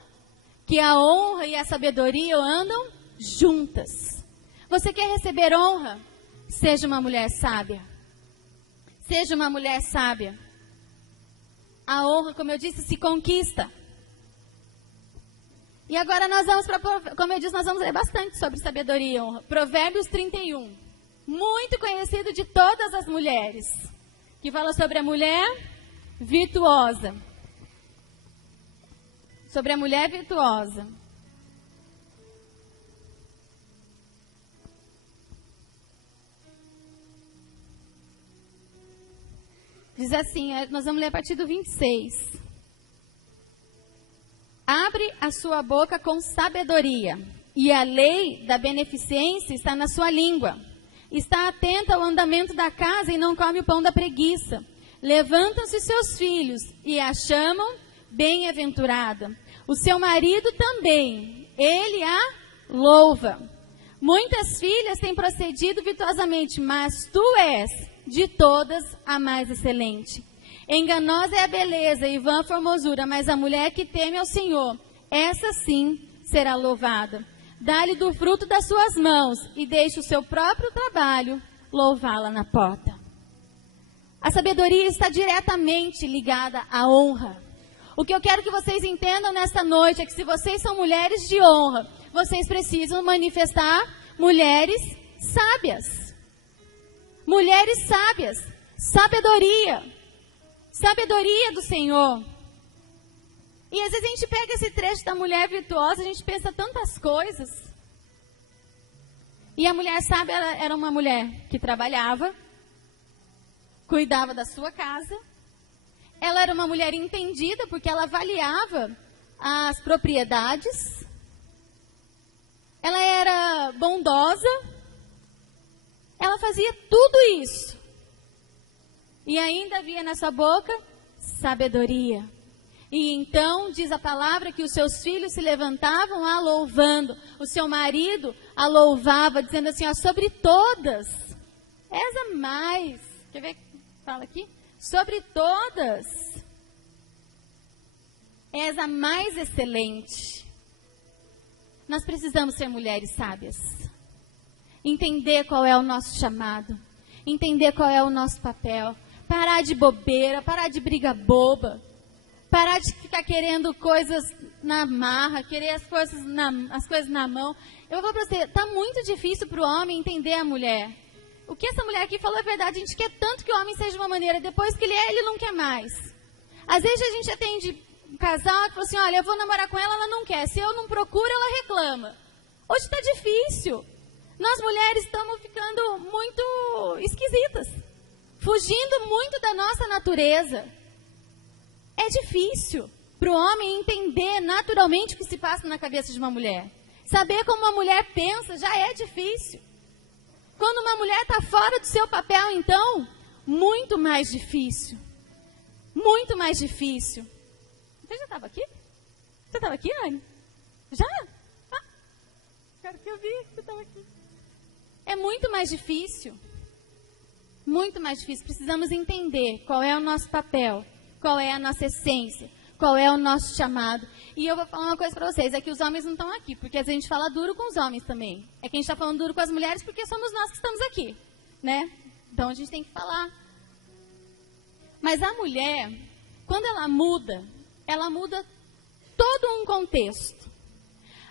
Que a honra e a sabedoria andam juntas. Você quer receber honra? Seja uma mulher sábia. Seja uma mulher sábia. A honra, como eu disse, se conquista. E agora nós vamos para, como eu disse, nós vamos ler bastante sobre sabedoria e honra. Provérbios 31. Muito conhecido de todas as mulheres. Que fala sobre a mulher virtuosa. Sobre a mulher virtuosa. Diz assim, nós vamos ler a partir do 26. Abre a sua boca com sabedoria, e a lei da beneficência está na sua língua. Está atenta ao andamento da casa e não come o pão da preguiça. Levantam-se seus filhos e a chamam bem-aventurada. O seu marido também, ele a louva. Muitas filhas têm procedido virtuosamente, mas tu és de todas a mais excelente. Enganosa é a beleza e vã a formosura, mas a mulher que teme ao Senhor, essa sim será louvada. Dá-lhe do fruto das suas mãos e deixe o seu próprio trabalho louvá-la na porta. A sabedoria está diretamente ligada à honra. O que eu quero que vocês entendam nesta noite é que se vocês são mulheres de honra, vocês precisam manifestar mulheres sábias. Mulheres sábias, sabedoria do Senhor. E às vezes a gente pega esse trecho da mulher virtuosa, a gente pensa tantas coisas. E a mulher sábia era uma mulher que trabalhava, cuidava da sua casa. Ela era uma mulher entendida porque ela avaliava as propriedades. Ela era bondosa. Ela fazia tudo isso. E ainda havia na sua boca sabedoria. E então diz a palavra que os seus filhos se levantavam a louvando. O seu marido a louvava, dizendo assim, ó, sobre todas, és a mais. Quer ver? Fala aqui. Sobre todas, és a mais excelente. Nós precisamos ser mulheres sábias. Entender qual é o nosso chamado. Entender qual é o nosso papel. Parar de bobeira, parar de briga boba. Parar de ficar querendo coisas na marra, querer as coisas na mão. Eu vou falar para você, está muito difícil para o homem entender a mulher. O que essa mulher aqui falou é verdade. A gente quer tanto que o homem seja de uma maneira, depois que ele não quer mais. Às vezes a gente atende um casal que fala assim, olha, eu vou namorar com ela não quer. Se eu não procuro, ela reclama. Hoje está difícil. Nós mulheres estamos ficando muito esquisitas. Fugindo muito da nossa natureza. É difícil para o homem entender naturalmente o que se passa na cabeça de uma mulher. Saber como uma mulher pensa já é difícil. Quando uma mulher está fora do seu papel, então, muito mais difícil. Muito mais difícil. Você já estava aqui? Você estava aqui, Anne? Já? Ah, quero que eu vi que você estava aqui. É muito mais difícil. Muito mais difícil. Precisamos entender qual é o nosso papel. Qual é a nossa essência, qual é o nosso chamado. E eu vou falar uma coisa para vocês, é que os homens não estão aqui, porque às vezes a gente fala duro com os homens também. É que a gente está falando duro com as mulheres porque somos nós que estamos aqui, né? Então a gente tem que falar. Mas a mulher, quando ela muda todo um contexto.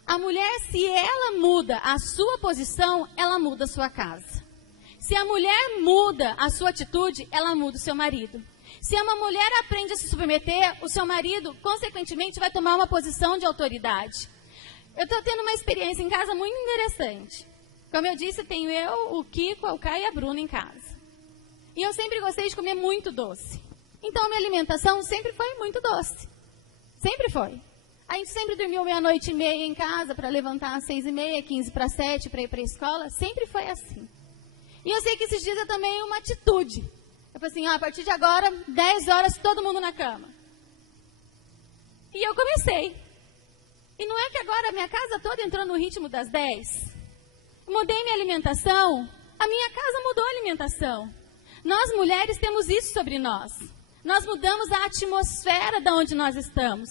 A mulher, se ela muda a sua posição, ela muda a sua casa. Se a mulher muda a sua atitude, ela muda o seu marido. Se uma mulher aprende a se submeter, o seu marido, consequentemente, vai tomar uma posição de autoridade. Eu estou tendo uma experiência em casa muito interessante. Como eu disse, tenho eu, o Kiko, o Caio e a Bruna em casa. E eu sempre gostei de comer muito doce. Então, a minha alimentação sempre foi muito doce. Sempre foi. A gente sempre dormiu 00:30 em casa para levantar às 6:30, 6:45 para ir para a escola. Sempre foi assim. E eu sei que esses dias eu tomei uma atitude. Eu falei assim, a partir de agora, 10 horas, todo mundo na cama. E eu comecei. E não é que agora a minha casa toda entrou no ritmo das 10. Mudei minha alimentação, a minha casa mudou a alimentação. Nós mulheres temos isso sobre nós. Nós mudamos a atmosfera de onde nós estamos.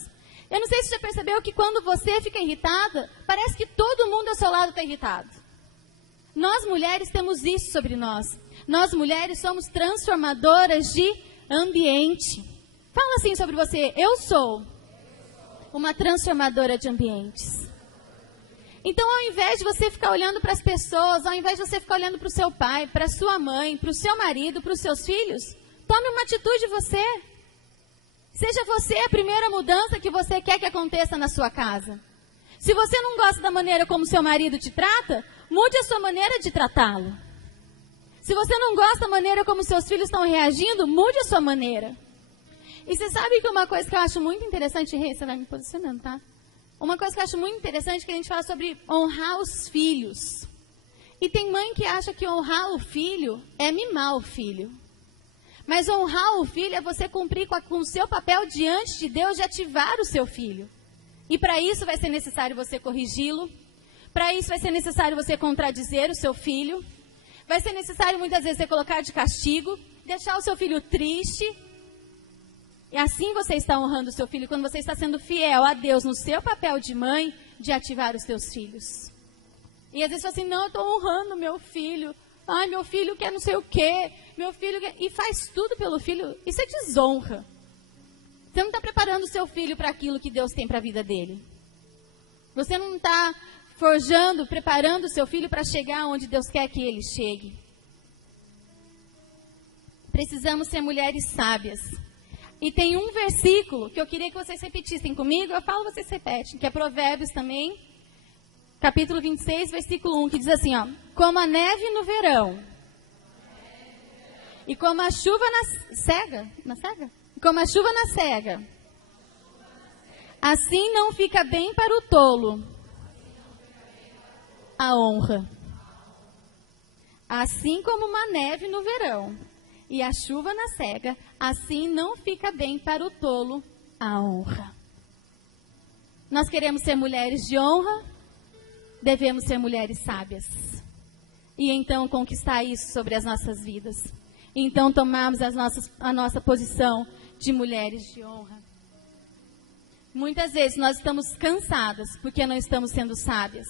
Eu não sei se você já percebeu que quando você fica irritada, parece que todo mundo ao seu lado está irritado. Nós mulheres temos isso sobre nós. Nós mulheres somos transformadoras de ambiente. Fala assim sobre você, eu sou uma transformadora de ambientes. Então, ao invés de você ficar olhando para as pessoas, ao invés de você ficar olhando para o seu pai, para a sua mãe, para o seu marido, para os seus filhos, tome uma atitude você. Seja você a primeira mudança que você quer que aconteça na sua casa. Se você não gosta da maneira como seu marido te trata, mude a sua maneira de tratá-lo. Se você não gosta da maneira como seus filhos estão reagindo, mude a sua maneira. E você sabe que uma coisa que eu acho muito interessante, Rê, você vai me posicionando, tá? Uma coisa que eu acho muito interessante é que a gente fala sobre honrar os filhos. E tem mãe que acha que honrar o filho é mimar o filho. Mas honrar o filho é você cumprir com o seu papel diante de Deus de ativar o seu filho. E para isso vai ser necessário você corrigi-lo. Para isso vai ser necessário você contradizer o seu filho. Vai ser necessário muitas vezes você colocar de castigo, deixar o seu filho triste. E assim você está honrando o seu filho, quando você está sendo fiel a Deus no seu papel de mãe, de ativar os seus filhos. E às vezes você fala assim, não, eu estou honrando meu filho. Ai, meu filho quer não sei o quê. Meu filho quer... E faz tudo pelo filho. Isso é desonra. Você não está preparando o seu filho para aquilo que Deus tem para a vida dele. Você não está forjando, preparando o seu filho para chegar onde Deus quer que ele chegue. Precisamos ser mulheres sábias. E tem um versículo que eu queria que vocês repetissem comigo. Eu falo, vocês repetem, que é Provérbios também. capítulo 26, versículo 1, que diz assim, ó: como a neve no verão, e como a chuva como a chuva na cega, assim não fica bem para o tolo a honra. Assim como uma neve no verão e a chuva na cega, assim não fica bem para o tolo a honra. Nós queremos ser mulheres de honra, devemos ser mulheres sábias. E então conquistar isso sobre as nossas vidas. Então tomarmos a nossa posição de mulheres de honra. Muitas vezes nós estamos cansadas porque não estamos sendo sábias.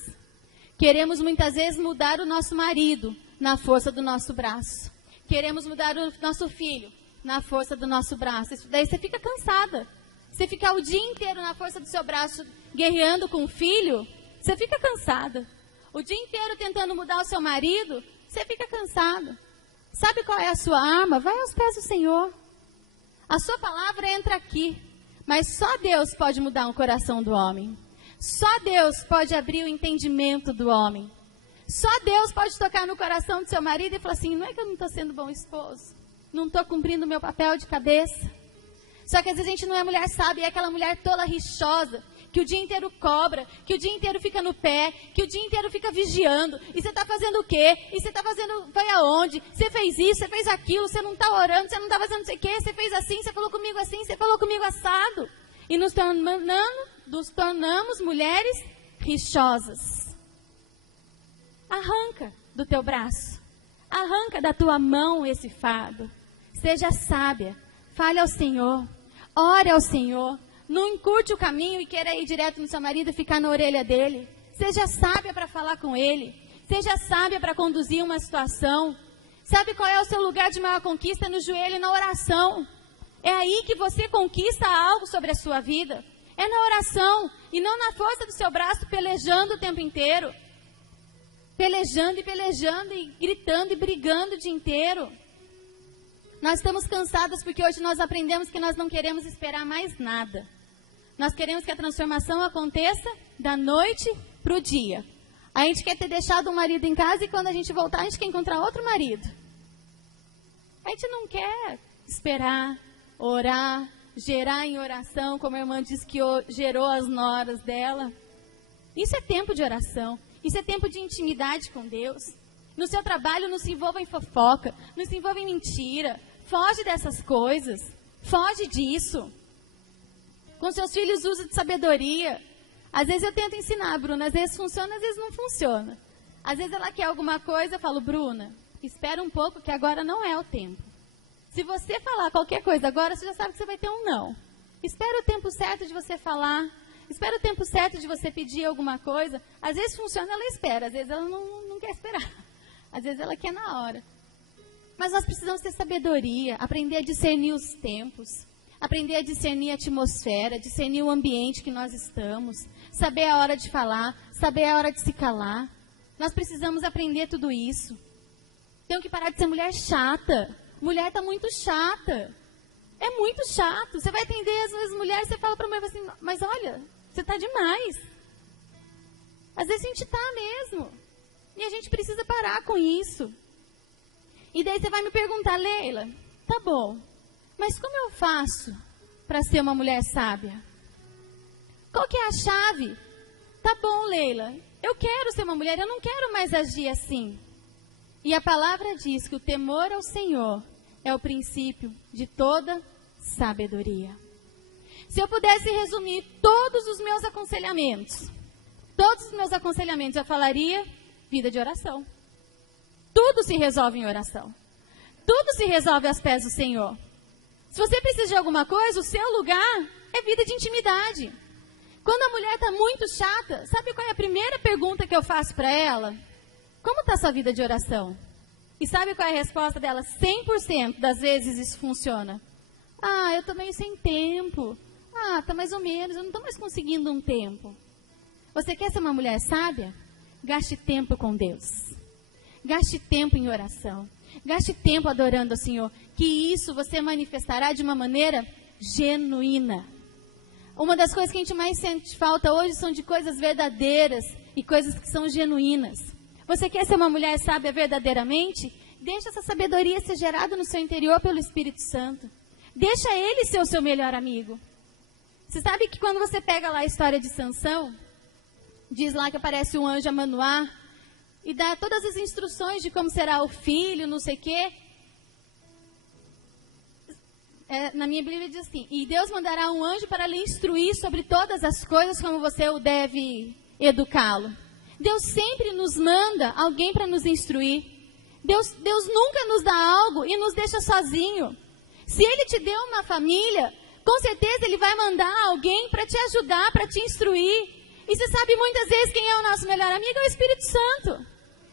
Queremos muitas vezes mudar o nosso marido na força do nosso braço. Queremos mudar o nosso filho na força do nosso braço. Isso daí você fica cansada. Você ficar o dia inteiro na força do seu braço guerreando com o filho, você fica cansada. O dia inteiro tentando mudar o seu marido, você fica cansada. Sabe qual é a sua arma? Vai aos pés do Senhor. A sua palavra entra aqui. Mas só Deus pode mudar o coração do homem. Só Deus pode abrir o entendimento do homem. Só Deus pode tocar no coração do seu marido e falar assim: não é que eu não estou sendo bom esposo, não estou cumprindo o meu papel de cabeça. Só que às vezes a gente não é mulher sábia, é aquela mulher tola rixosa, que o dia inteiro cobra, que o dia inteiro fica no pé, que o dia inteiro fica vigiando. E você está fazendo o quê? E você está fazendo, vai aonde? Você fez isso, você fez aquilo, você não está orando, você não está fazendo não sei o quê, você fez assim, você falou comigo assim, você falou comigo assado. E nos tornamos mulheres rixosas. Arranca do teu braço, arranca da tua mão esse fardo. Seja sábia, fale ao Senhor, ore ao Senhor. Não encurte o caminho e queira ir direto no seu marido e ficar na orelha dele. Seja sábia para falar com ele. Seja sábia para conduzir uma situação. Sabe qual é o seu lugar de maior conquista? No joelho e na oração. É aí que você conquista algo sobre a sua vida. É na oração e não na força do seu braço pelejando o tempo inteiro. Pelejando e gritando e brigando o dia inteiro. Nós estamos cansadas porque hoje nós aprendemos que nós não queremos esperar mais nada. Nós queremos que a transformação aconteça da noite para o dia. A gente quer ter deixado um marido em casa e quando a gente voltar a gente quer encontrar outro marido. A gente não quer esperar, orar, gerar em oração, como a irmã disse que gerou as noras dela. Isso é tempo de oração. Isso é tempo de intimidade com Deus. No seu trabalho não se envolva em fofoca, não se envolva em mentira. Foge dessas coisas. Foge disso. Com seus filhos, use de sabedoria. Às vezes eu tento ensinar, Bruna. Às vezes funciona, às vezes não funciona. Às vezes ela quer alguma coisa, eu falo: Bruna, espera um pouco que agora não é o tempo. Se você falar qualquer coisa agora, você já sabe que você vai ter um não. Espera o tempo certo de você falar. Espera o tempo certo de você pedir alguma coisa. Às vezes funciona, ela espera. Às vezes ela não quer esperar. Às vezes ela quer na hora. Mas nós precisamos ter sabedoria, aprender a discernir os tempos, aprender a discernir a atmosfera, discernir o ambiente que nós estamos, saber a hora de falar, saber a hora de se calar. Nós precisamos aprender tudo isso. Tenho que parar de ser mulher chata. Mulher está muito chata. É muito chato. Você vai atender as mulheres, você fala para a mulher assim: mas olha, você está demais. Às vezes a gente está mesmo. E a gente precisa parar com isso. E daí você vai me perguntar: Leila, tá bom, mas como eu faço para ser uma mulher sábia? Qual que é a chave? Tá bom, Leila, eu quero ser uma mulher, eu não quero mais agir assim. E a palavra diz que o temor ao Senhor é o princípio de toda sabedoria. Se eu pudesse resumir todos os meus aconselhamentos, eu falaria: vida de oração. Tudo se resolve em oração. Tudo se resolve aos pés do Senhor. Se você precisa de alguma coisa, o seu lugar é vida de intimidade. Quando a mulher está muito chata, sabe qual é a primeira pergunta que eu faço para ela? Como está a sua vida de oração? E sabe qual é a resposta dela? 100% das vezes isso funciona. Ah, eu estou meio sem tempo. Ah, está mais ou menos, eu não estou mais conseguindo um tempo. Você quer ser uma mulher sábia? Gaste tempo com Deus. Gaste tempo em oração. Gaste tempo adorando ao Senhor. Que isso você manifestará de uma maneira genuína. Uma das coisas que a gente mais sente falta hoje são de coisas verdadeiras e coisas que são genuínas. Você quer ser uma mulher sábia verdadeiramente? Deixa essa sabedoria ser gerada no seu interior pelo Espírito Santo. Deixa ele ser o seu melhor amigo. Você sabe que quando você pega lá a história de Sansão, diz lá que aparece um anjo a Manoá e dá todas as instruções de como será o filho, não sei o quê. Na minha Bíblia diz assim, e Deus mandará um anjo para lhe instruir sobre todas as coisas como você o deve educá-lo. Deus sempre nos manda alguém para nos instruir. Deus nunca nos dá algo e nos deixa sozinho. Se Ele te deu uma família, com certeza Ele vai mandar alguém para te ajudar, para te instruir. E você sabe muitas vezes quem é o nosso melhor amigo? É o Espírito Santo.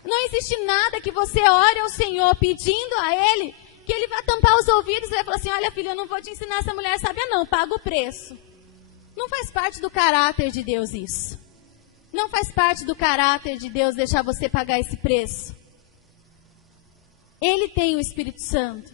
Não existe nada que você ore ao Senhor pedindo a Ele, que Ele vai tampar os ouvidos e vai falar assim, olha filha, eu não vou te ensinar essa mulher sábia não, paga o preço. Não faz parte do caráter de Deus isso. Não faz parte do caráter de Deus deixar você pagar esse preço. Ele tem o Espírito Santo,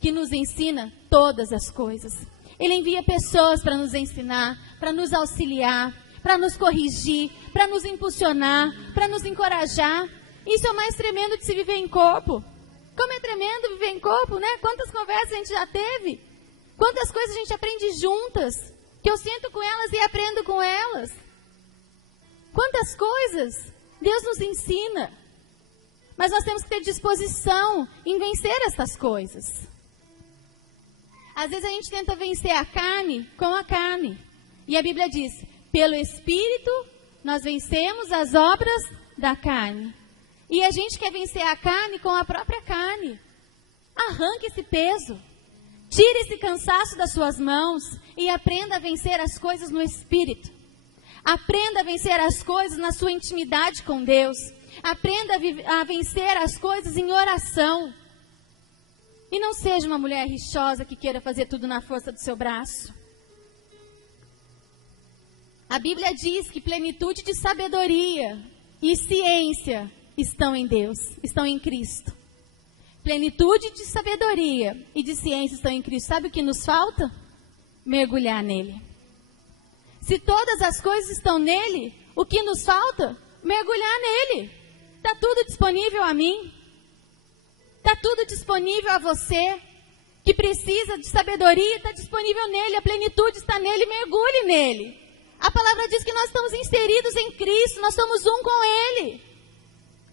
que nos ensina todas as coisas. Ele envia pessoas para nos ensinar, para nos auxiliar, para nos corrigir, para nos impulsionar, para nos encorajar. Isso é o mais tremendo de se viver em corpo. Como é tremendo viver em corpo, né? Quantas conversas a gente já teve? Quantas coisas a gente aprende juntas, que eu sinto com elas e aprendo com elas. Quantas coisas Deus nos ensina. Mas nós temos que ter disposição em vencer essas coisas. Às vezes a gente tenta vencer a carne com a carne. E a Bíblia diz, pelo Espírito nós vencemos as obras da carne. E a gente quer vencer a carne com a própria carne. Arranque esse peso. Tire esse cansaço das suas mãos e aprenda a vencer as coisas no Espírito. Aprenda a vencer as coisas na sua intimidade com Deus. Aprenda a vencer as coisas em oração. E não seja uma mulher rixosa que queira fazer tudo na força do seu braço. A Bíblia diz que plenitude de sabedoria e ciência estão em Deus, estão em Cristo. Plenitude de sabedoria e de ciência estão em Cristo. Sabe o que nos falta? Mergulhar nele. Se todas as coisas estão nele, o que nos falta? Mergulhar nele. Está tudo disponível a mim. Está tudo disponível a você. Que precisa de sabedoria, está disponível nele. A plenitude está nele, mergulhe nele. A palavra diz que nós estamos inseridos em Cristo, nós somos um com Ele.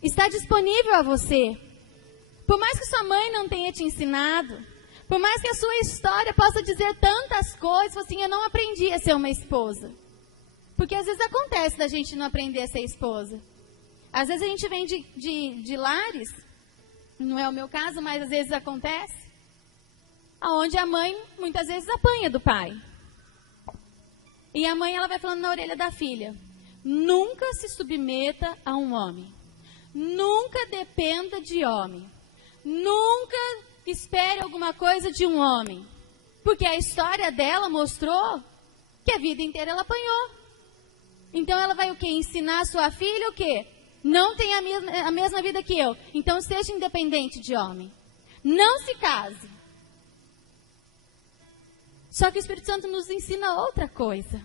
Está disponível a você. Por mais que sua mãe não tenha te ensinado, por mais que a sua história possa dizer tantas coisas, assim, eu não aprendi a ser uma esposa. Porque às vezes acontece da gente não aprender a ser esposa. Às vezes a gente vem de lares, não é o meu caso, mas às vezes acontece, onde a mãe muitas vezes apanha do pai. E a mãe ela vai falando na orelha da filha, nunca se submeta a um homem. Nunca dependa de homem. Nunca espere alguma coisa de um homem. Porque a história dela mostrou que a vida inteira ela apanhou. Então ela vai o quê? Ensinar a sua filha o quê? Não tem a mesma vida que eu. Então seja independente de homem. Não se case. Só que o Espírito Santo nos ensina outra coisa.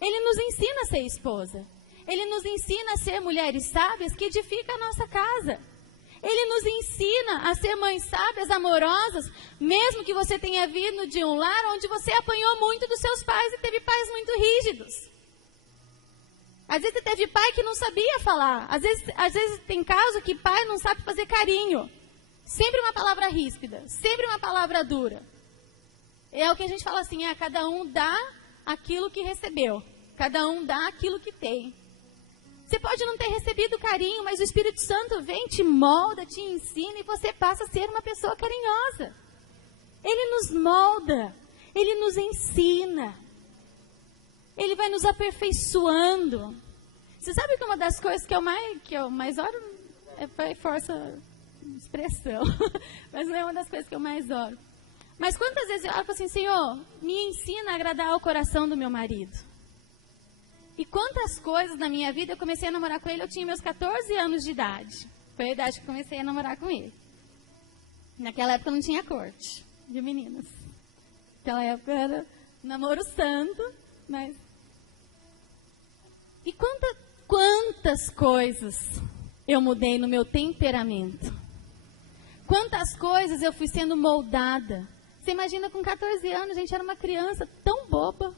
Ele nos ensina a ser esposa. Ele nos ensina a ser mulheres sábias que edificam a nossa casa. Ele nos ensina a ser mães sábias, amorosas, mesmo que você tenha vindo de um lar onde você apanhou muito dos seus pais e teve pais muito rígidos. Às vezes você teve pai que não sabia falar. Às vezes tem caso que pai não sabe fazer carinho. Sempre uma palavra ríspida, sempre uma palavra dura. É o que a gente fala assim, cada um dá aquilo que recebeu. Cada um dá aquilo que tem. Você pode não ter recebido carinho, mas o Espírito Santo vem, te molda, te ensina e você passa a ser uma pessoa carinhosa. Ele nos molda, Ele nos ensina. Ele vai nos aperfeiçoando. Você sabe que uma das coisas que eu mais oro é força de expressão, mas não é uma das coisas que eu mais oro. Mas quantas vezes eu falo assim, Senhor, me ensina a agradar ao coração do meu marido. E quantas coisas na minha vida, eu comecei a namorar com ele, eu tinha meus 14 anos de idade. Foi a idade que comecei a namorar com ele. Naquela época não tinha corte de meninas. Naquela época era namoro santo, mas... E quantas coisas eu mudei no meu temperamento. Quantas coisas eu fui sendo moldada. Você imagina, com 14 anos, gente, era uma criança tão boba.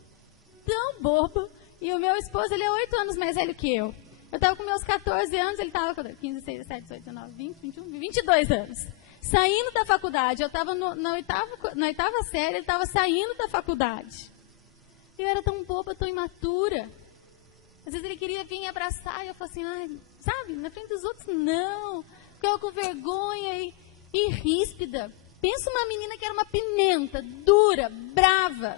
E o meu esposo, ele é 8 anos mais velho que eu. Eu estava com meus 14 anos, ele estava com 15, 16, 17, 18, 19, 20, 21, 22 anos. Saindo da faculdade. Eu estava na oitava série, ele estava saindo da faculdade. Eu era tão boba, tão imatura. Às vezes ele queria vir abraçar e eu falava assim, ai, sabe, na frente dos outros, não. Ficava com vergonha e ríspida. Pensa uma menina que era uma pimenta, dura, brava,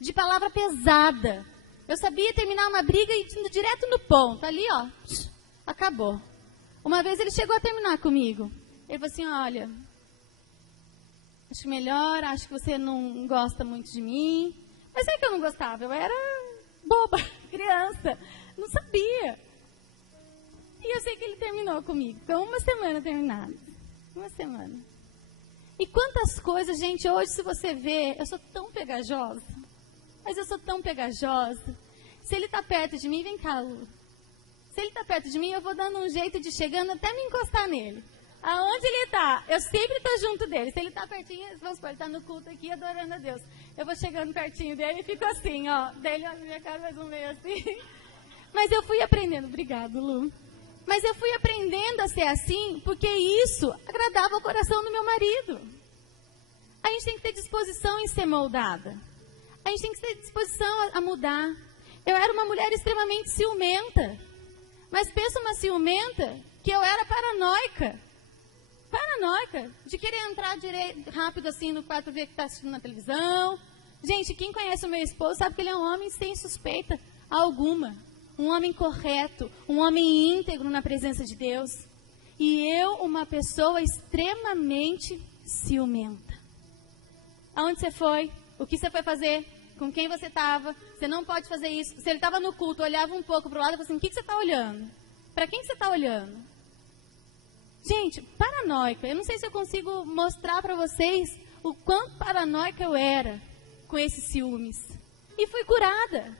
de palavra pesada. Eu sabia terminar uma briga e indo direto no ponto. Ali, ó, acabou. Uma vez ele chegou a terminar comigo. Ele falou assim, olha, acho melhor, acho que você não gosta muito de mim. Mas é que eu não gostava, eu era boba, criança, não sabia. E eu sei que ele terminou comigo. Ficou uma semana terminado. Uma semana. E quantas coisas, gente, hoje se você vê, eu sou tão pegajosa. Mas eu sou tão pegajosa. Se ele está perto de mim, vem cá, Lu. Se ele está perto de mim, eu vou dando um jeito de chegando até me encostar nele. Aonde ele está, eu sempre estou junto dele. Se ele está pertinho, vamos supor, ele está no culto aqui, adorando a Deus. Eu vou chegando pertinho dele e fico assim, ó. Daí ele olha na minha cara, mais um meio assim. Mas eu fui aprendendo, obrigado, Lu. Mas eu fui aprendendo a ser assim, porque isso agradava o coração do meu marido. A gente tem que ter disposição em ser moldada. A gente tem que ter disposição a mudar. Eu era uma mulher extremamente ciumenta. Mas pensa uma ciumenta que eu era paranoica. Paranoica. De querer entrar rápido assim no quarto, ver que está assistindo na televisão. Gente, quem conhece o meu esposo sabe que ele é um homem sem suspeita alguma. Um homem correto, um homem íntegro na presença de Deus. E eu, uma pessoa extremamente ciumenta. Aonde você foi? O que você foi fazer? Com quem você estava? Você não pode fazer isso. Se ele estava no culto, olhava um pouco para o lado e falava assim, o que você está olhando? Para quem você está olhando? Gente, paranoica. Eu não sei se eu consigo mostrar para vocês o quanto paranoica eu era com esses ciúmes. E fui curada.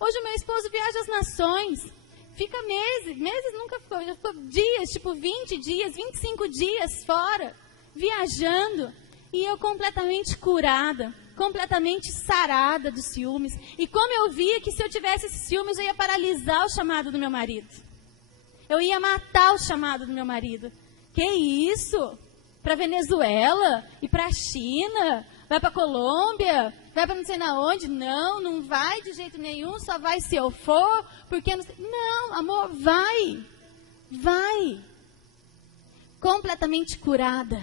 Hoje o meu esposo viaja às nações, fica meses nunca ficou, já ficou dias, tipo 20 dias, 25 dias fora, viajando, e eu completamente curada, completamente sarada dos ciúmes. E como eu via que se eu tivesse esses ciúmes, eu ia paralisar o chamado do meu marido. Eu ia matar o chamado do meu marido. Que isso? Para Venezuela? E para a China? Vai para a Colômbia? Vai para não sei na onde? Não, não vai de jeito nenhum, só vai se eu for, porque não sei. Não, amor, vai. Vai. Completamente curada.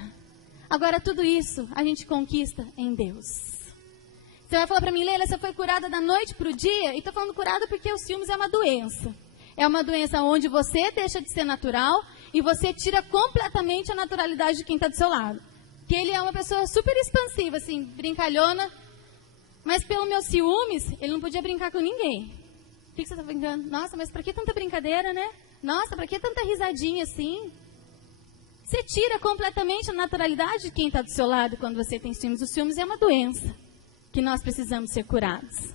Agora, tudo isso a gente conquista em Deus. Você vai falar para mim, Leila, você foi curada da noite para o dia? E estou falando curada porque o ciúmes é uma doença. É uma doença onde você deixa de ser natural e você tira completamente a naturalidade de quem está do seu lado. Que ele é uma pessoa super expansiva, assim, brincalhona. Mas pelo meu ciúmes, ele não podia brincar com ninguém. O que você está brincando? Nossa, mas para que tanta brincadeira, né? Nossa, para que tanta risadinha assim? Você tira completamente a naturalidade de quem está do seu lado quando você tem ciúmes. O ciúmes é uma doença que nós precisamos ser curados.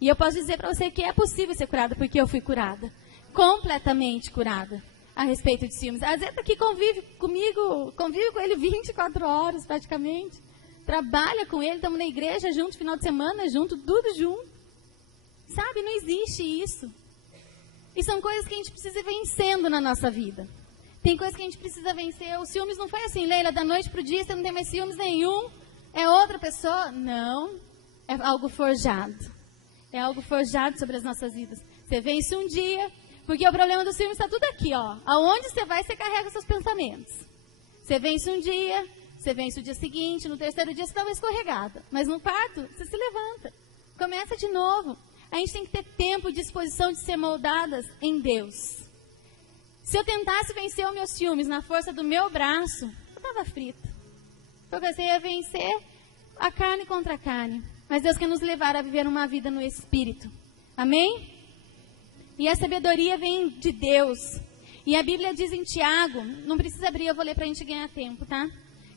E eu posso dizer para você que é possível ser curada, porque eu fui curada. Completamente curada a respeito de ciúmes. A Zeta aqui convive comigo, convive com ele 24 horas praticamente. Trabalha com ele, estamos na igreja junto, final de semana junto, tudo junto. Sabe, não existe isso. E são coisas que a gente precisa ir vencendo na nossa vida. Tem coisas que a gente precisa vencer. O ciúmes não foi assim, Leila, da noite para o dia você não tem mais ciúmes nenhum. É outra pessoa? Não. É algo forjado. É algo forjado sobre as nossas vidas. Você vence um dia, porque o problema do ciúmes está tudo aqui, ó. Aonde você vai, você carrega os seus pensamentos. Você vence um dia, você vence o dia seguinte, no terceiro dia você dá uma escorregada. Mas no quarto, você se levanta. Começa de novo. A gente tem que ter tempo e disposição de ser moldadas em Deus. Se eu tentasse vencer os meus ciúmes na força do meu braço, eu estava frita. Porque você ia vencer a carne contra a carne. Mas Deus quer nos levar a viver uma vida no Espírito. Amém? E a sabedoria vem de Deus. E a Bíblia diz em Tiago, não precisa abrir, eu vou ler para a gente ganhar tempo, tá?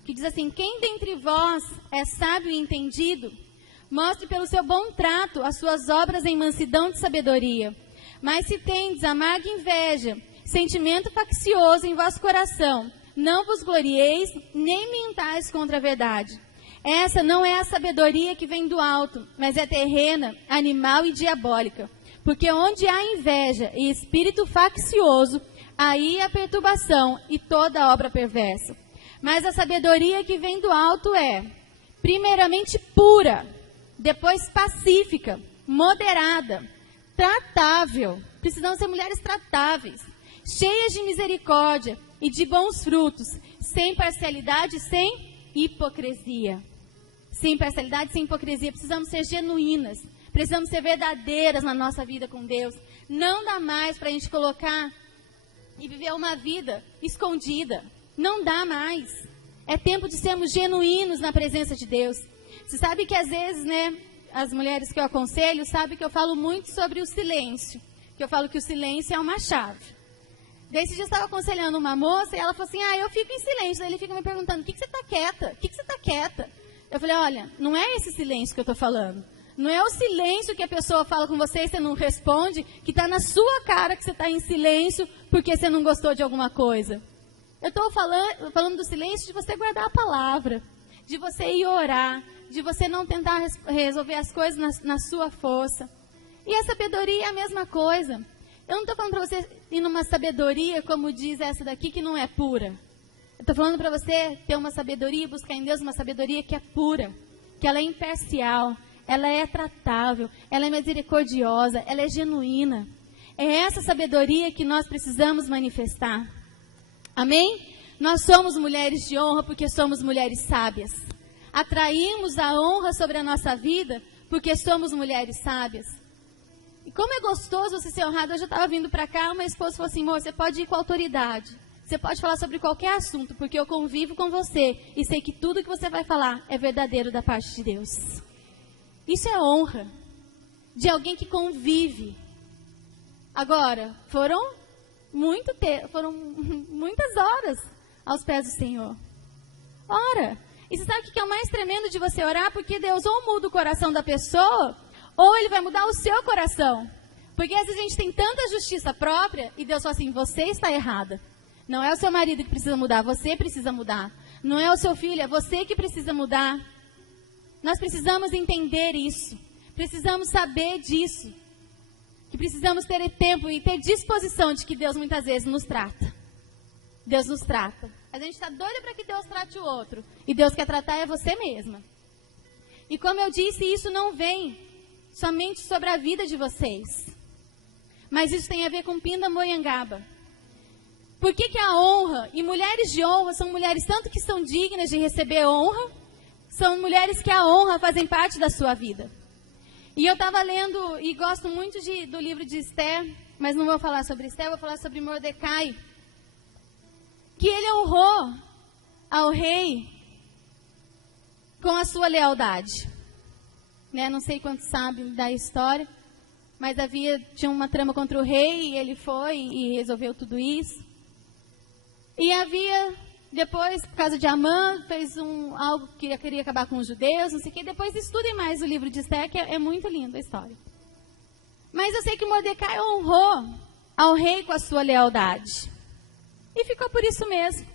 Que diz assim, quem dentre vós é sábio e entendido, Mostre pelo seu bom trato as suas obras em mansidão de sabedoria. Mas se tendes amarga inveja, sentimento faccioso em vosso coração, não vos glorieis, nem mintais contra a verdade. Essa não é a sabedoria que vem do alto, mas é terrena, animal e diabólica. Porque onde há inveja e espírito faccioso, aí há perturbação e toda obra perversa. Mas a sabedoria que vem do alto é, primeiramente, pura, depois pacífica, moderada, tratável. Precisamos ser mulheres tratáveis, cheias de misericórdia e de bons frutos, sem parcialidade, sem hipocrisia. Sem parcialidade, sem hipocrisia. Precisamos ser genuínas, precisamos ser verdadeiras na nossa vida com Deus. Não dá mais para a gente colocar e viver uma vida escondida. Não dá mais. É tempo de sermos genuínos na presença de Deus. Você sabe que às vezes, né, as mulheres que eu aconselho, sabem que eu falo muito sobre o silêncio. Que eu falo que o silêncio é uma chave. Desse dia eu estava aconselhando uma moça e ela falou assim, eu fico em silêncio. Daí ele fica me perguntando, por que você está quieta? Por que você está quieta? Eu falei, olha, não é esse silêncio que eu estou falando. Não é o silêncio que a pessoa fala com você e você não responde, que está na sua cara que você está em silêncio porque você não gostou de alguma coisa. Eu estou falando do silêncio de você guardar a palavra, de você ir orar, de você não tentar resolver as coisas na sua força. E a sabedoria é a mesma coisa. Eu não estou falando para você ir numa sabedoria, como diz essa daqui, que não é pura. Eu estou falando para você ter uma sabedoria, buscar em Deus uma sabedoria que é pura, que ela é imparcial, ela é tratável, ela é misericordiosa, ela é genuína. É essa sabedoria que nós precisamos manifestar. Amém? Nós somos mulheres de honra porque somos mulheres sábias. Atraímos a honra sobre a nossa vida porque somos mulheres sábias. E como é gostoso você ser honrado. Hoje eu estava vindo para cá, uma esposa falou assim, amor, você pode ir com autoridade. Você pode falar sobre qualquer assunto, porque eu convivo com você e sei que tudo que você vai falar é verdadeiro da parte de Deus. Isso é honra de alguém que convive. Agora, foram muitas horas aos pés do Senhor. Ora, e você sabe o que é o mais tremendo de você orar? Porque Deus ou muda o coração da pessoa, ou Ele vai mudar o seu coração. Porque às vezes a gente tem tanta justiça própria, e Deus fala assim, você está errada. Não é o seu marido que precisa mudar, você precisa mudar. Não é o seu filho, é você que precisa mudar. Nós precisamos entender isso. Precisamos saber disso. Que precisamos ter tempo e ter disposição de que Deus muitas vezes nos trata. Deus nos trata. A gente está doida para que Deus trate o outro. E Deus quer tratar é você mesma. E como eu disse, isso não vem somente sobre a vida de vocês. Mas isso tem a ver com Pindamonhangaba. Por que a honra, e mulheres de honra são mulheres tanto que são dignas de receber honra, são mulheres que a honra fazem parte da sua vida. E eu estava lendo, e gosto muito do livro de Esther, mas não vou falar sobre Esther, vou falar sobre Mordecai. Que ele honrou ao rei com a sua lealdade. Né? Não sei quantos sabem da história, mas tinha uma trama contra o rei, e ele foi e resolveu tudo isso. E depois, por causa de Amã, fez algo que queria acabar com os judeus, não sei o que. Depois estudem mais o livro de Esther, que é muito lindo a história. Mas eu sei que Mordecai honrou ao rei com a sua lealdade. E ficou por isso mesmo.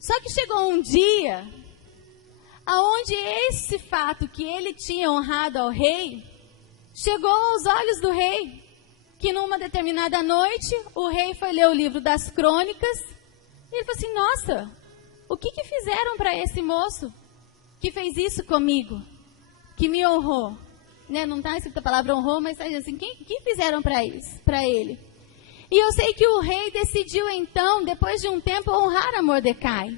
Só que chegou um dia, aonde esse fato que ele tinha honrado ao rei, chegou aos olhos do rei. Que numa determinada noite, o rei foi ler o livro das crônicas, e ele falou assim, nossa, o que fizeram para esse moço que fez isso comigo, que me honrou? Né? Não está escrita a palavra honrou, mas está assim, que fizeram para ele? E eu sei que o rei decidiu então, depois de um tempo, honrar a Mordecai.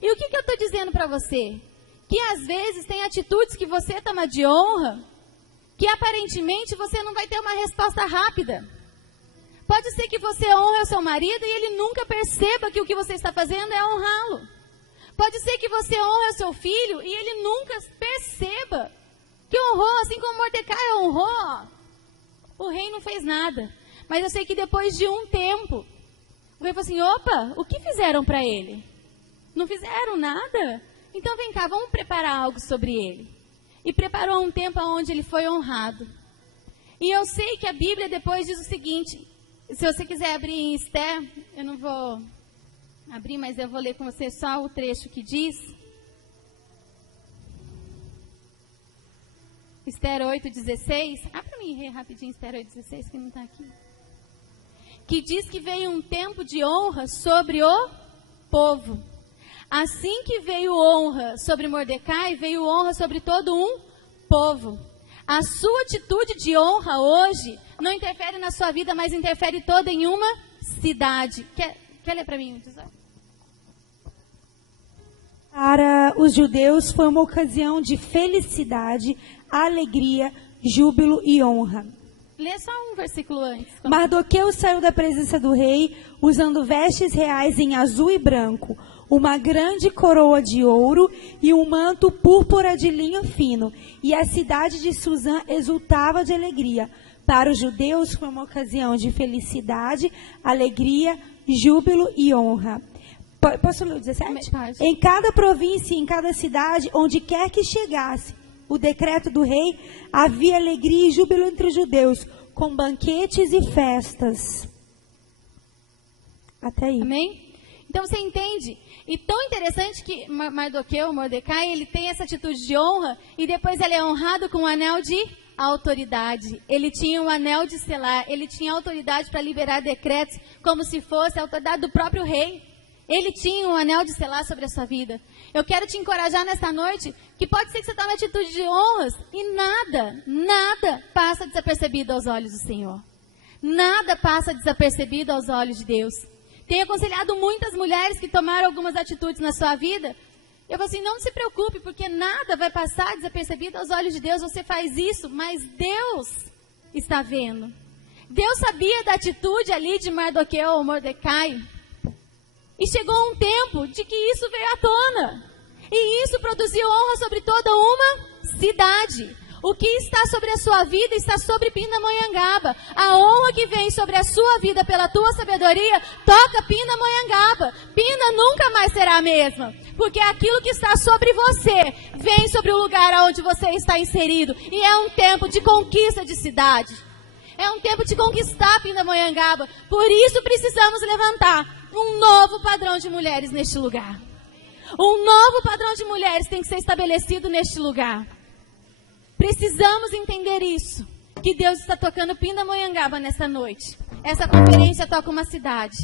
E o que eu estou dizendo para você? Que às vezes tem atitudes que você toma de honra, que aparentemente você não vai ter uma resposta rápida. Pode ser que você honre o seu marido e ele nunca perceba que o que você está fazendo é honrá-lo. Pode ser que você honre o seu filho e ele nunca perceba que honrou, assim como Mordecai honrou. O rei não fez nada. Mas eu sei que depois de um tempo, o rei falou assim, opa, o que fizeram para ele? Não fizeram nada. Então vem cá, vamos preparar algo sobre ele. E preparou um tempo onde ele foi honrado. E eu sei que a Bíblia depois diz o seguinte, se você quiser abrir em Esther, eu não vou abrir, mas eu vou ler com você só o trecho que diz. Esther 8:16. Abre para mim rapidinho Esther 8:16, que não está aqui. Que diz que veio um tempo de honra sobre o povo. Assim que veio honra sobre Mordecai, veio honra sobre todo um povo. A sua atitude de honra hoje não interfere na sua vida, mas interfere toda em uma cidade. Quer ler para mim? Para os judeus foi uma ocasião de felicidade, alegria, júbilo e honra. Lê só um versículo antes. Mardoqueu saiu da presença do rei usando vestes reais em azul e branco, uma grande coroa de ouro e um manto púrpura de linho fino. E a cidade de Suzã exultava de alegria. Para os judeus foi uma ocasião de felicidade, alegria, júbilo e honra. Posso ler o 17? Em cada província e em cada cidade, onde quer que chegasse o decreto do rei, havia alegria e júbilo entre os judeus, com banquetes e festas. Até aí. Amém? Então você entende? E tão interessante que Mardoqueu, Mordecai, ele tem essa atitude de honra e depois ele é honrado com um anel de autoridade. Ele tinha um anel de selar, ele tinha autoridade para liberar decretos como se fosse a autoridade do próprio rei. Ele tinha um anel de selar sobre a sua vida. Eu quero te encorajar nesta noite, que pode ser que você está na atitude de honras e nada passa desapercebido aos olhos do Senhor. Nada passa desapercebido aos olhos de Deus. Tenho aconselhado muitas mulheres que tomaram algumas atitudes na sua vida. Eu falo assim, não se preocupe, porque nada vai passar desapercebido aos olhos de Deus. Você faz isso, mas Deus está vendo. Deus sabia da atitude ali de Mardoqueu ou Mordecai. E chegou um tempo de que isso veio à tona. E isso produziu honra sobre toda uma cidade. O que está sobre a sua vida está sobre Pindamonhangaba. A honra que vem sobre a sua vida pela tua sabedoria, toca Pindamonhangaba. Pinda nunca mais será a mesma. Porque aquilo que está sobre você, vem sobre o lugar onde você está inserido. E é um tempo de conquista de cidade. É um tempo de conquistar Pindamonhangaba. Por isso precisamos levantar um novo padrão de mulheres neste lugar. Um novo padrão de mulheres tem que ser estabelecido neste lugar. Precisamos entender isso. Que Deus está tocando Pindamonhangaba nessa noite. Essa conferência toca uma cidade.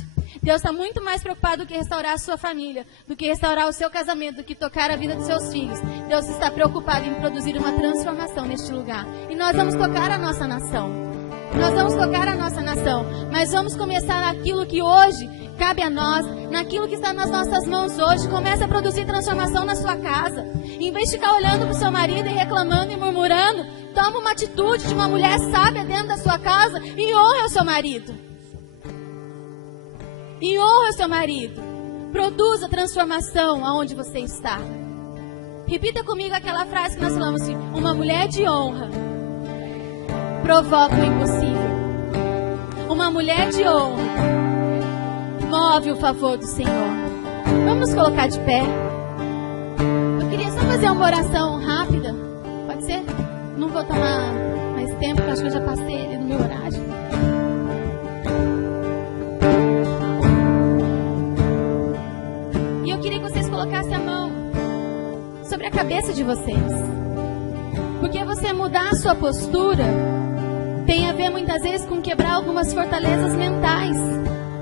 Deus está muito mais preocupado do que restaurar a sua família, do que restaurar o seu casamento, do que tocar a vida dos seus filhos. Deus está preocupado em produzir uma transformação neste lugar. E nós vamos tocar a nossa nação. Nós vamos tocar a nossa nação, mas vamos começar naquilo que hoje cabe a nós, naquilo que está nas nossas mãos hoje. Comece a produzir transformação na sua casa. Em vez de ficar olhando para o seu marido e reclamando e murmurando, toma uma atitude de uma mulher sábia dentro da sua casa e honre o seu marido. E honre o seu marido. Produza transformação aonde você está. Repita comigo aquela frase que nós falamos assim: uma mulher de honra provoca o impossível. Uma mulher de honra move o favor do Senhor. Vamos colocar de pé. Eu queria só fazer uma oração rápida. Pode ser? Não vou tomar mais tempo, porque acho que eu já passei ali no meu horário. E eu queria que vocês colocassem a mão sobre a cabeça de vocês. Porque você mudar a sua postura tem a ver muitas vezes com quebrar algumas fortalezas mentais,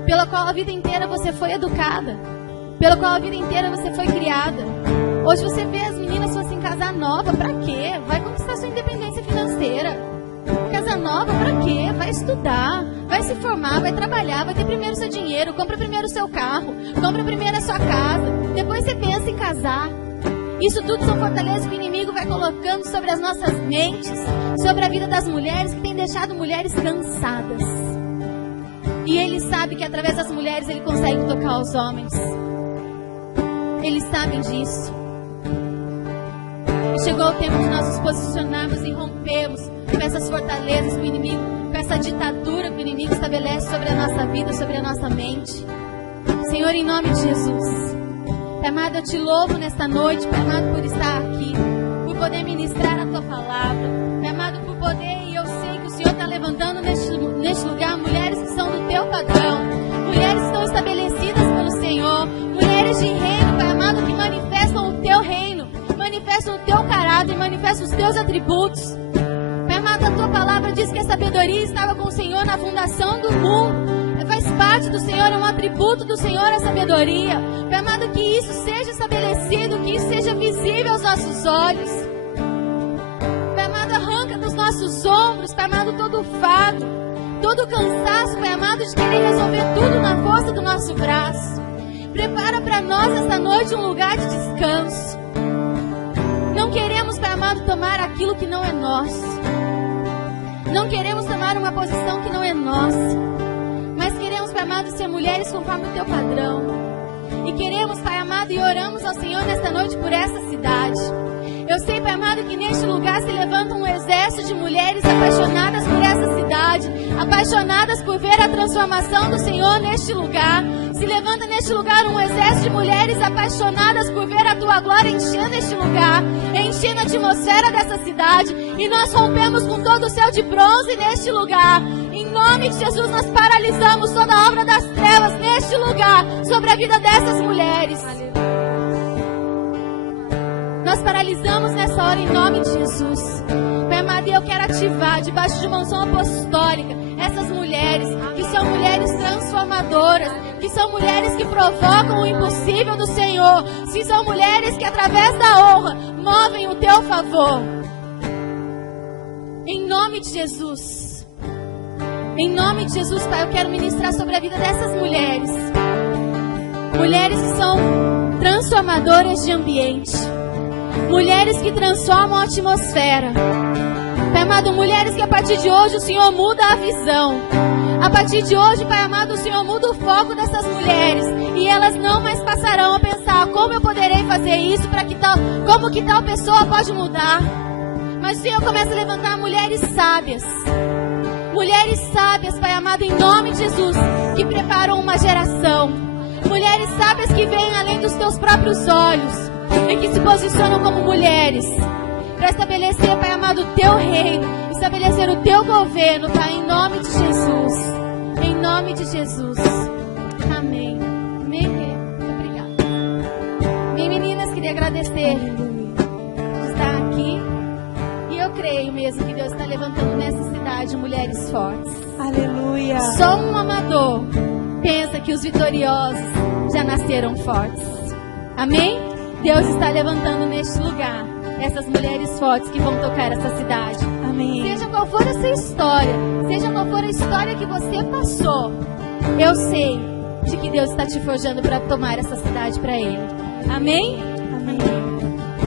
pela qual a vida inteira você foi educada, pela qual a vida inteira você foi criada. Hoje você vê as meninas falando assim, casa nova, pra quê? Vai conquistar sua independência financeira. Casa nova, pra quê? Vai estudar, vai se formar, vai trabalhar, vai ter primeiro seu dinheiro, compra primeiro o seu carro, compra primeiro a sua casa, depois você pensa em casar. Isso tudo são fortalezas que o inimigo vai colocando sobre as nossas mentes, sobre a vida das mulheres, que tem deixado mulheres cansadas. E ele sabe que através das mulheres ele consegue tocar os homens. Eles sabem disso. E chegou o tempo de nós nos posicionarmos e rompermos com essas fortalezas que o inimigo, com essa ditadura que o inimigo estabelece sobre a nossa vida, sobre a nossa mente. Senhor, em nome de Jesus, Pai amado, eu te louvo nesta noite, Pai amado, por estar aqui, por poder ministrar a tua palavra, Pai amado, por poder, e eu sei que o Senhor está levantando neste lugar mulheres que são do teu padrão, mulheres que estão estabelecidas pelo Senhor, mulheres de reino, Pai amado, que manifestam o teu reino, manifestam o teu caráter, manifestam os teus atributos. Pai amado, a tua palavra diz que a sabedoria estava com o Senhor na fundação do mundo. Faz parte do Senhor, é um atributo do Senhor a sabedoria. Pai amado, que isso seja estabelecido, que isso seja visível aos nossos olhos. Pai amado, arranca dos nossos ombros, Pai amado, todo o fardo, todo o cansaço, Pai amado, de querer resolver tudo na força do nosso braço. Prepara para nós esta noite um lugar de descanso. Não queremos, Pai amado, tomar aquilo que não é nosso. Não queremos tomar uma posição que não é nossa. Mas queremos, Pai amado, ser mulheres conforme o teu padrão. E queremos, Pai amado, e oramos ao Senhor nesta noite por essa cidade. Eu sei, Pai amado, que neste lugar se levanta um exército de mulheres apaixonadas por essa cidade, apaixonadas por ver a transformação do Senhor neste lugar. Se levanta neste lugar um exército de mulheres apaixonadas por ver a tua glória enchendo este lugar, enchendo a atmosfera dessa cidade. E nós rompemos com todo o céu de bronze neste lugar. Em nome de Jesus, nós paralisamos toda a obra das trevas neste lugar sobre a vida dessas mulheres. Nós paralisamos nessa hora em nome de Jesus. Pai amado, eu quero ativar debaixo de uma unção apostólica essas mulheres, que são mulheres transformadoras, que são mulheres que provocam o impossível do Senhor, que são mulheres que através da honra movem o teu favor. Em nome de Jesus. Em nome de Jesus, Pai, eu quero ministrar sobre a vida dessas mulheres. Mulheres que são transformadoras de ambiente. Mulheres que transformam a atmosfera. Pai amado, mulheres que a partir de hoje o Senhor muda a visão. A partir de hoje, Pai amado, o Senhor muda o foco dessas mulheres. E elas não mais passarão a pensar como eu poderei fazer isso, como que tal pessoa pode mudar. Mas o Senhor começa a levantar mulheres sábias. Mulheres sábias, Pai amado, em nome de Jesus, que preparam uma geração. Mulheres sábias que veem além dos teus próprios olhos e que se posicionam como mulheres para estabelecer, Pai amado, o teu reino, estabelecer o teu governo, Pai, em nome de Jesus. Em nome de Jesus. Amém. Amém. Obrigada. Bem, meninas, queria agradecer por estar aqui. E eu creio mesmo que Deus está levantando nessa cidade mulheres fortes. Aleluia. Só um amador pensa que os vitoriosos já nasceram fortes. Amém? Deus está levantando neste lugar essas mulheres fortes que vão tocar essa cidade. Amém. Seja qual for a sua história, seja qual for a história que você passou, eu sei de que Deus está te forjando para tomar essa cidade para Ele. Amém? Amém.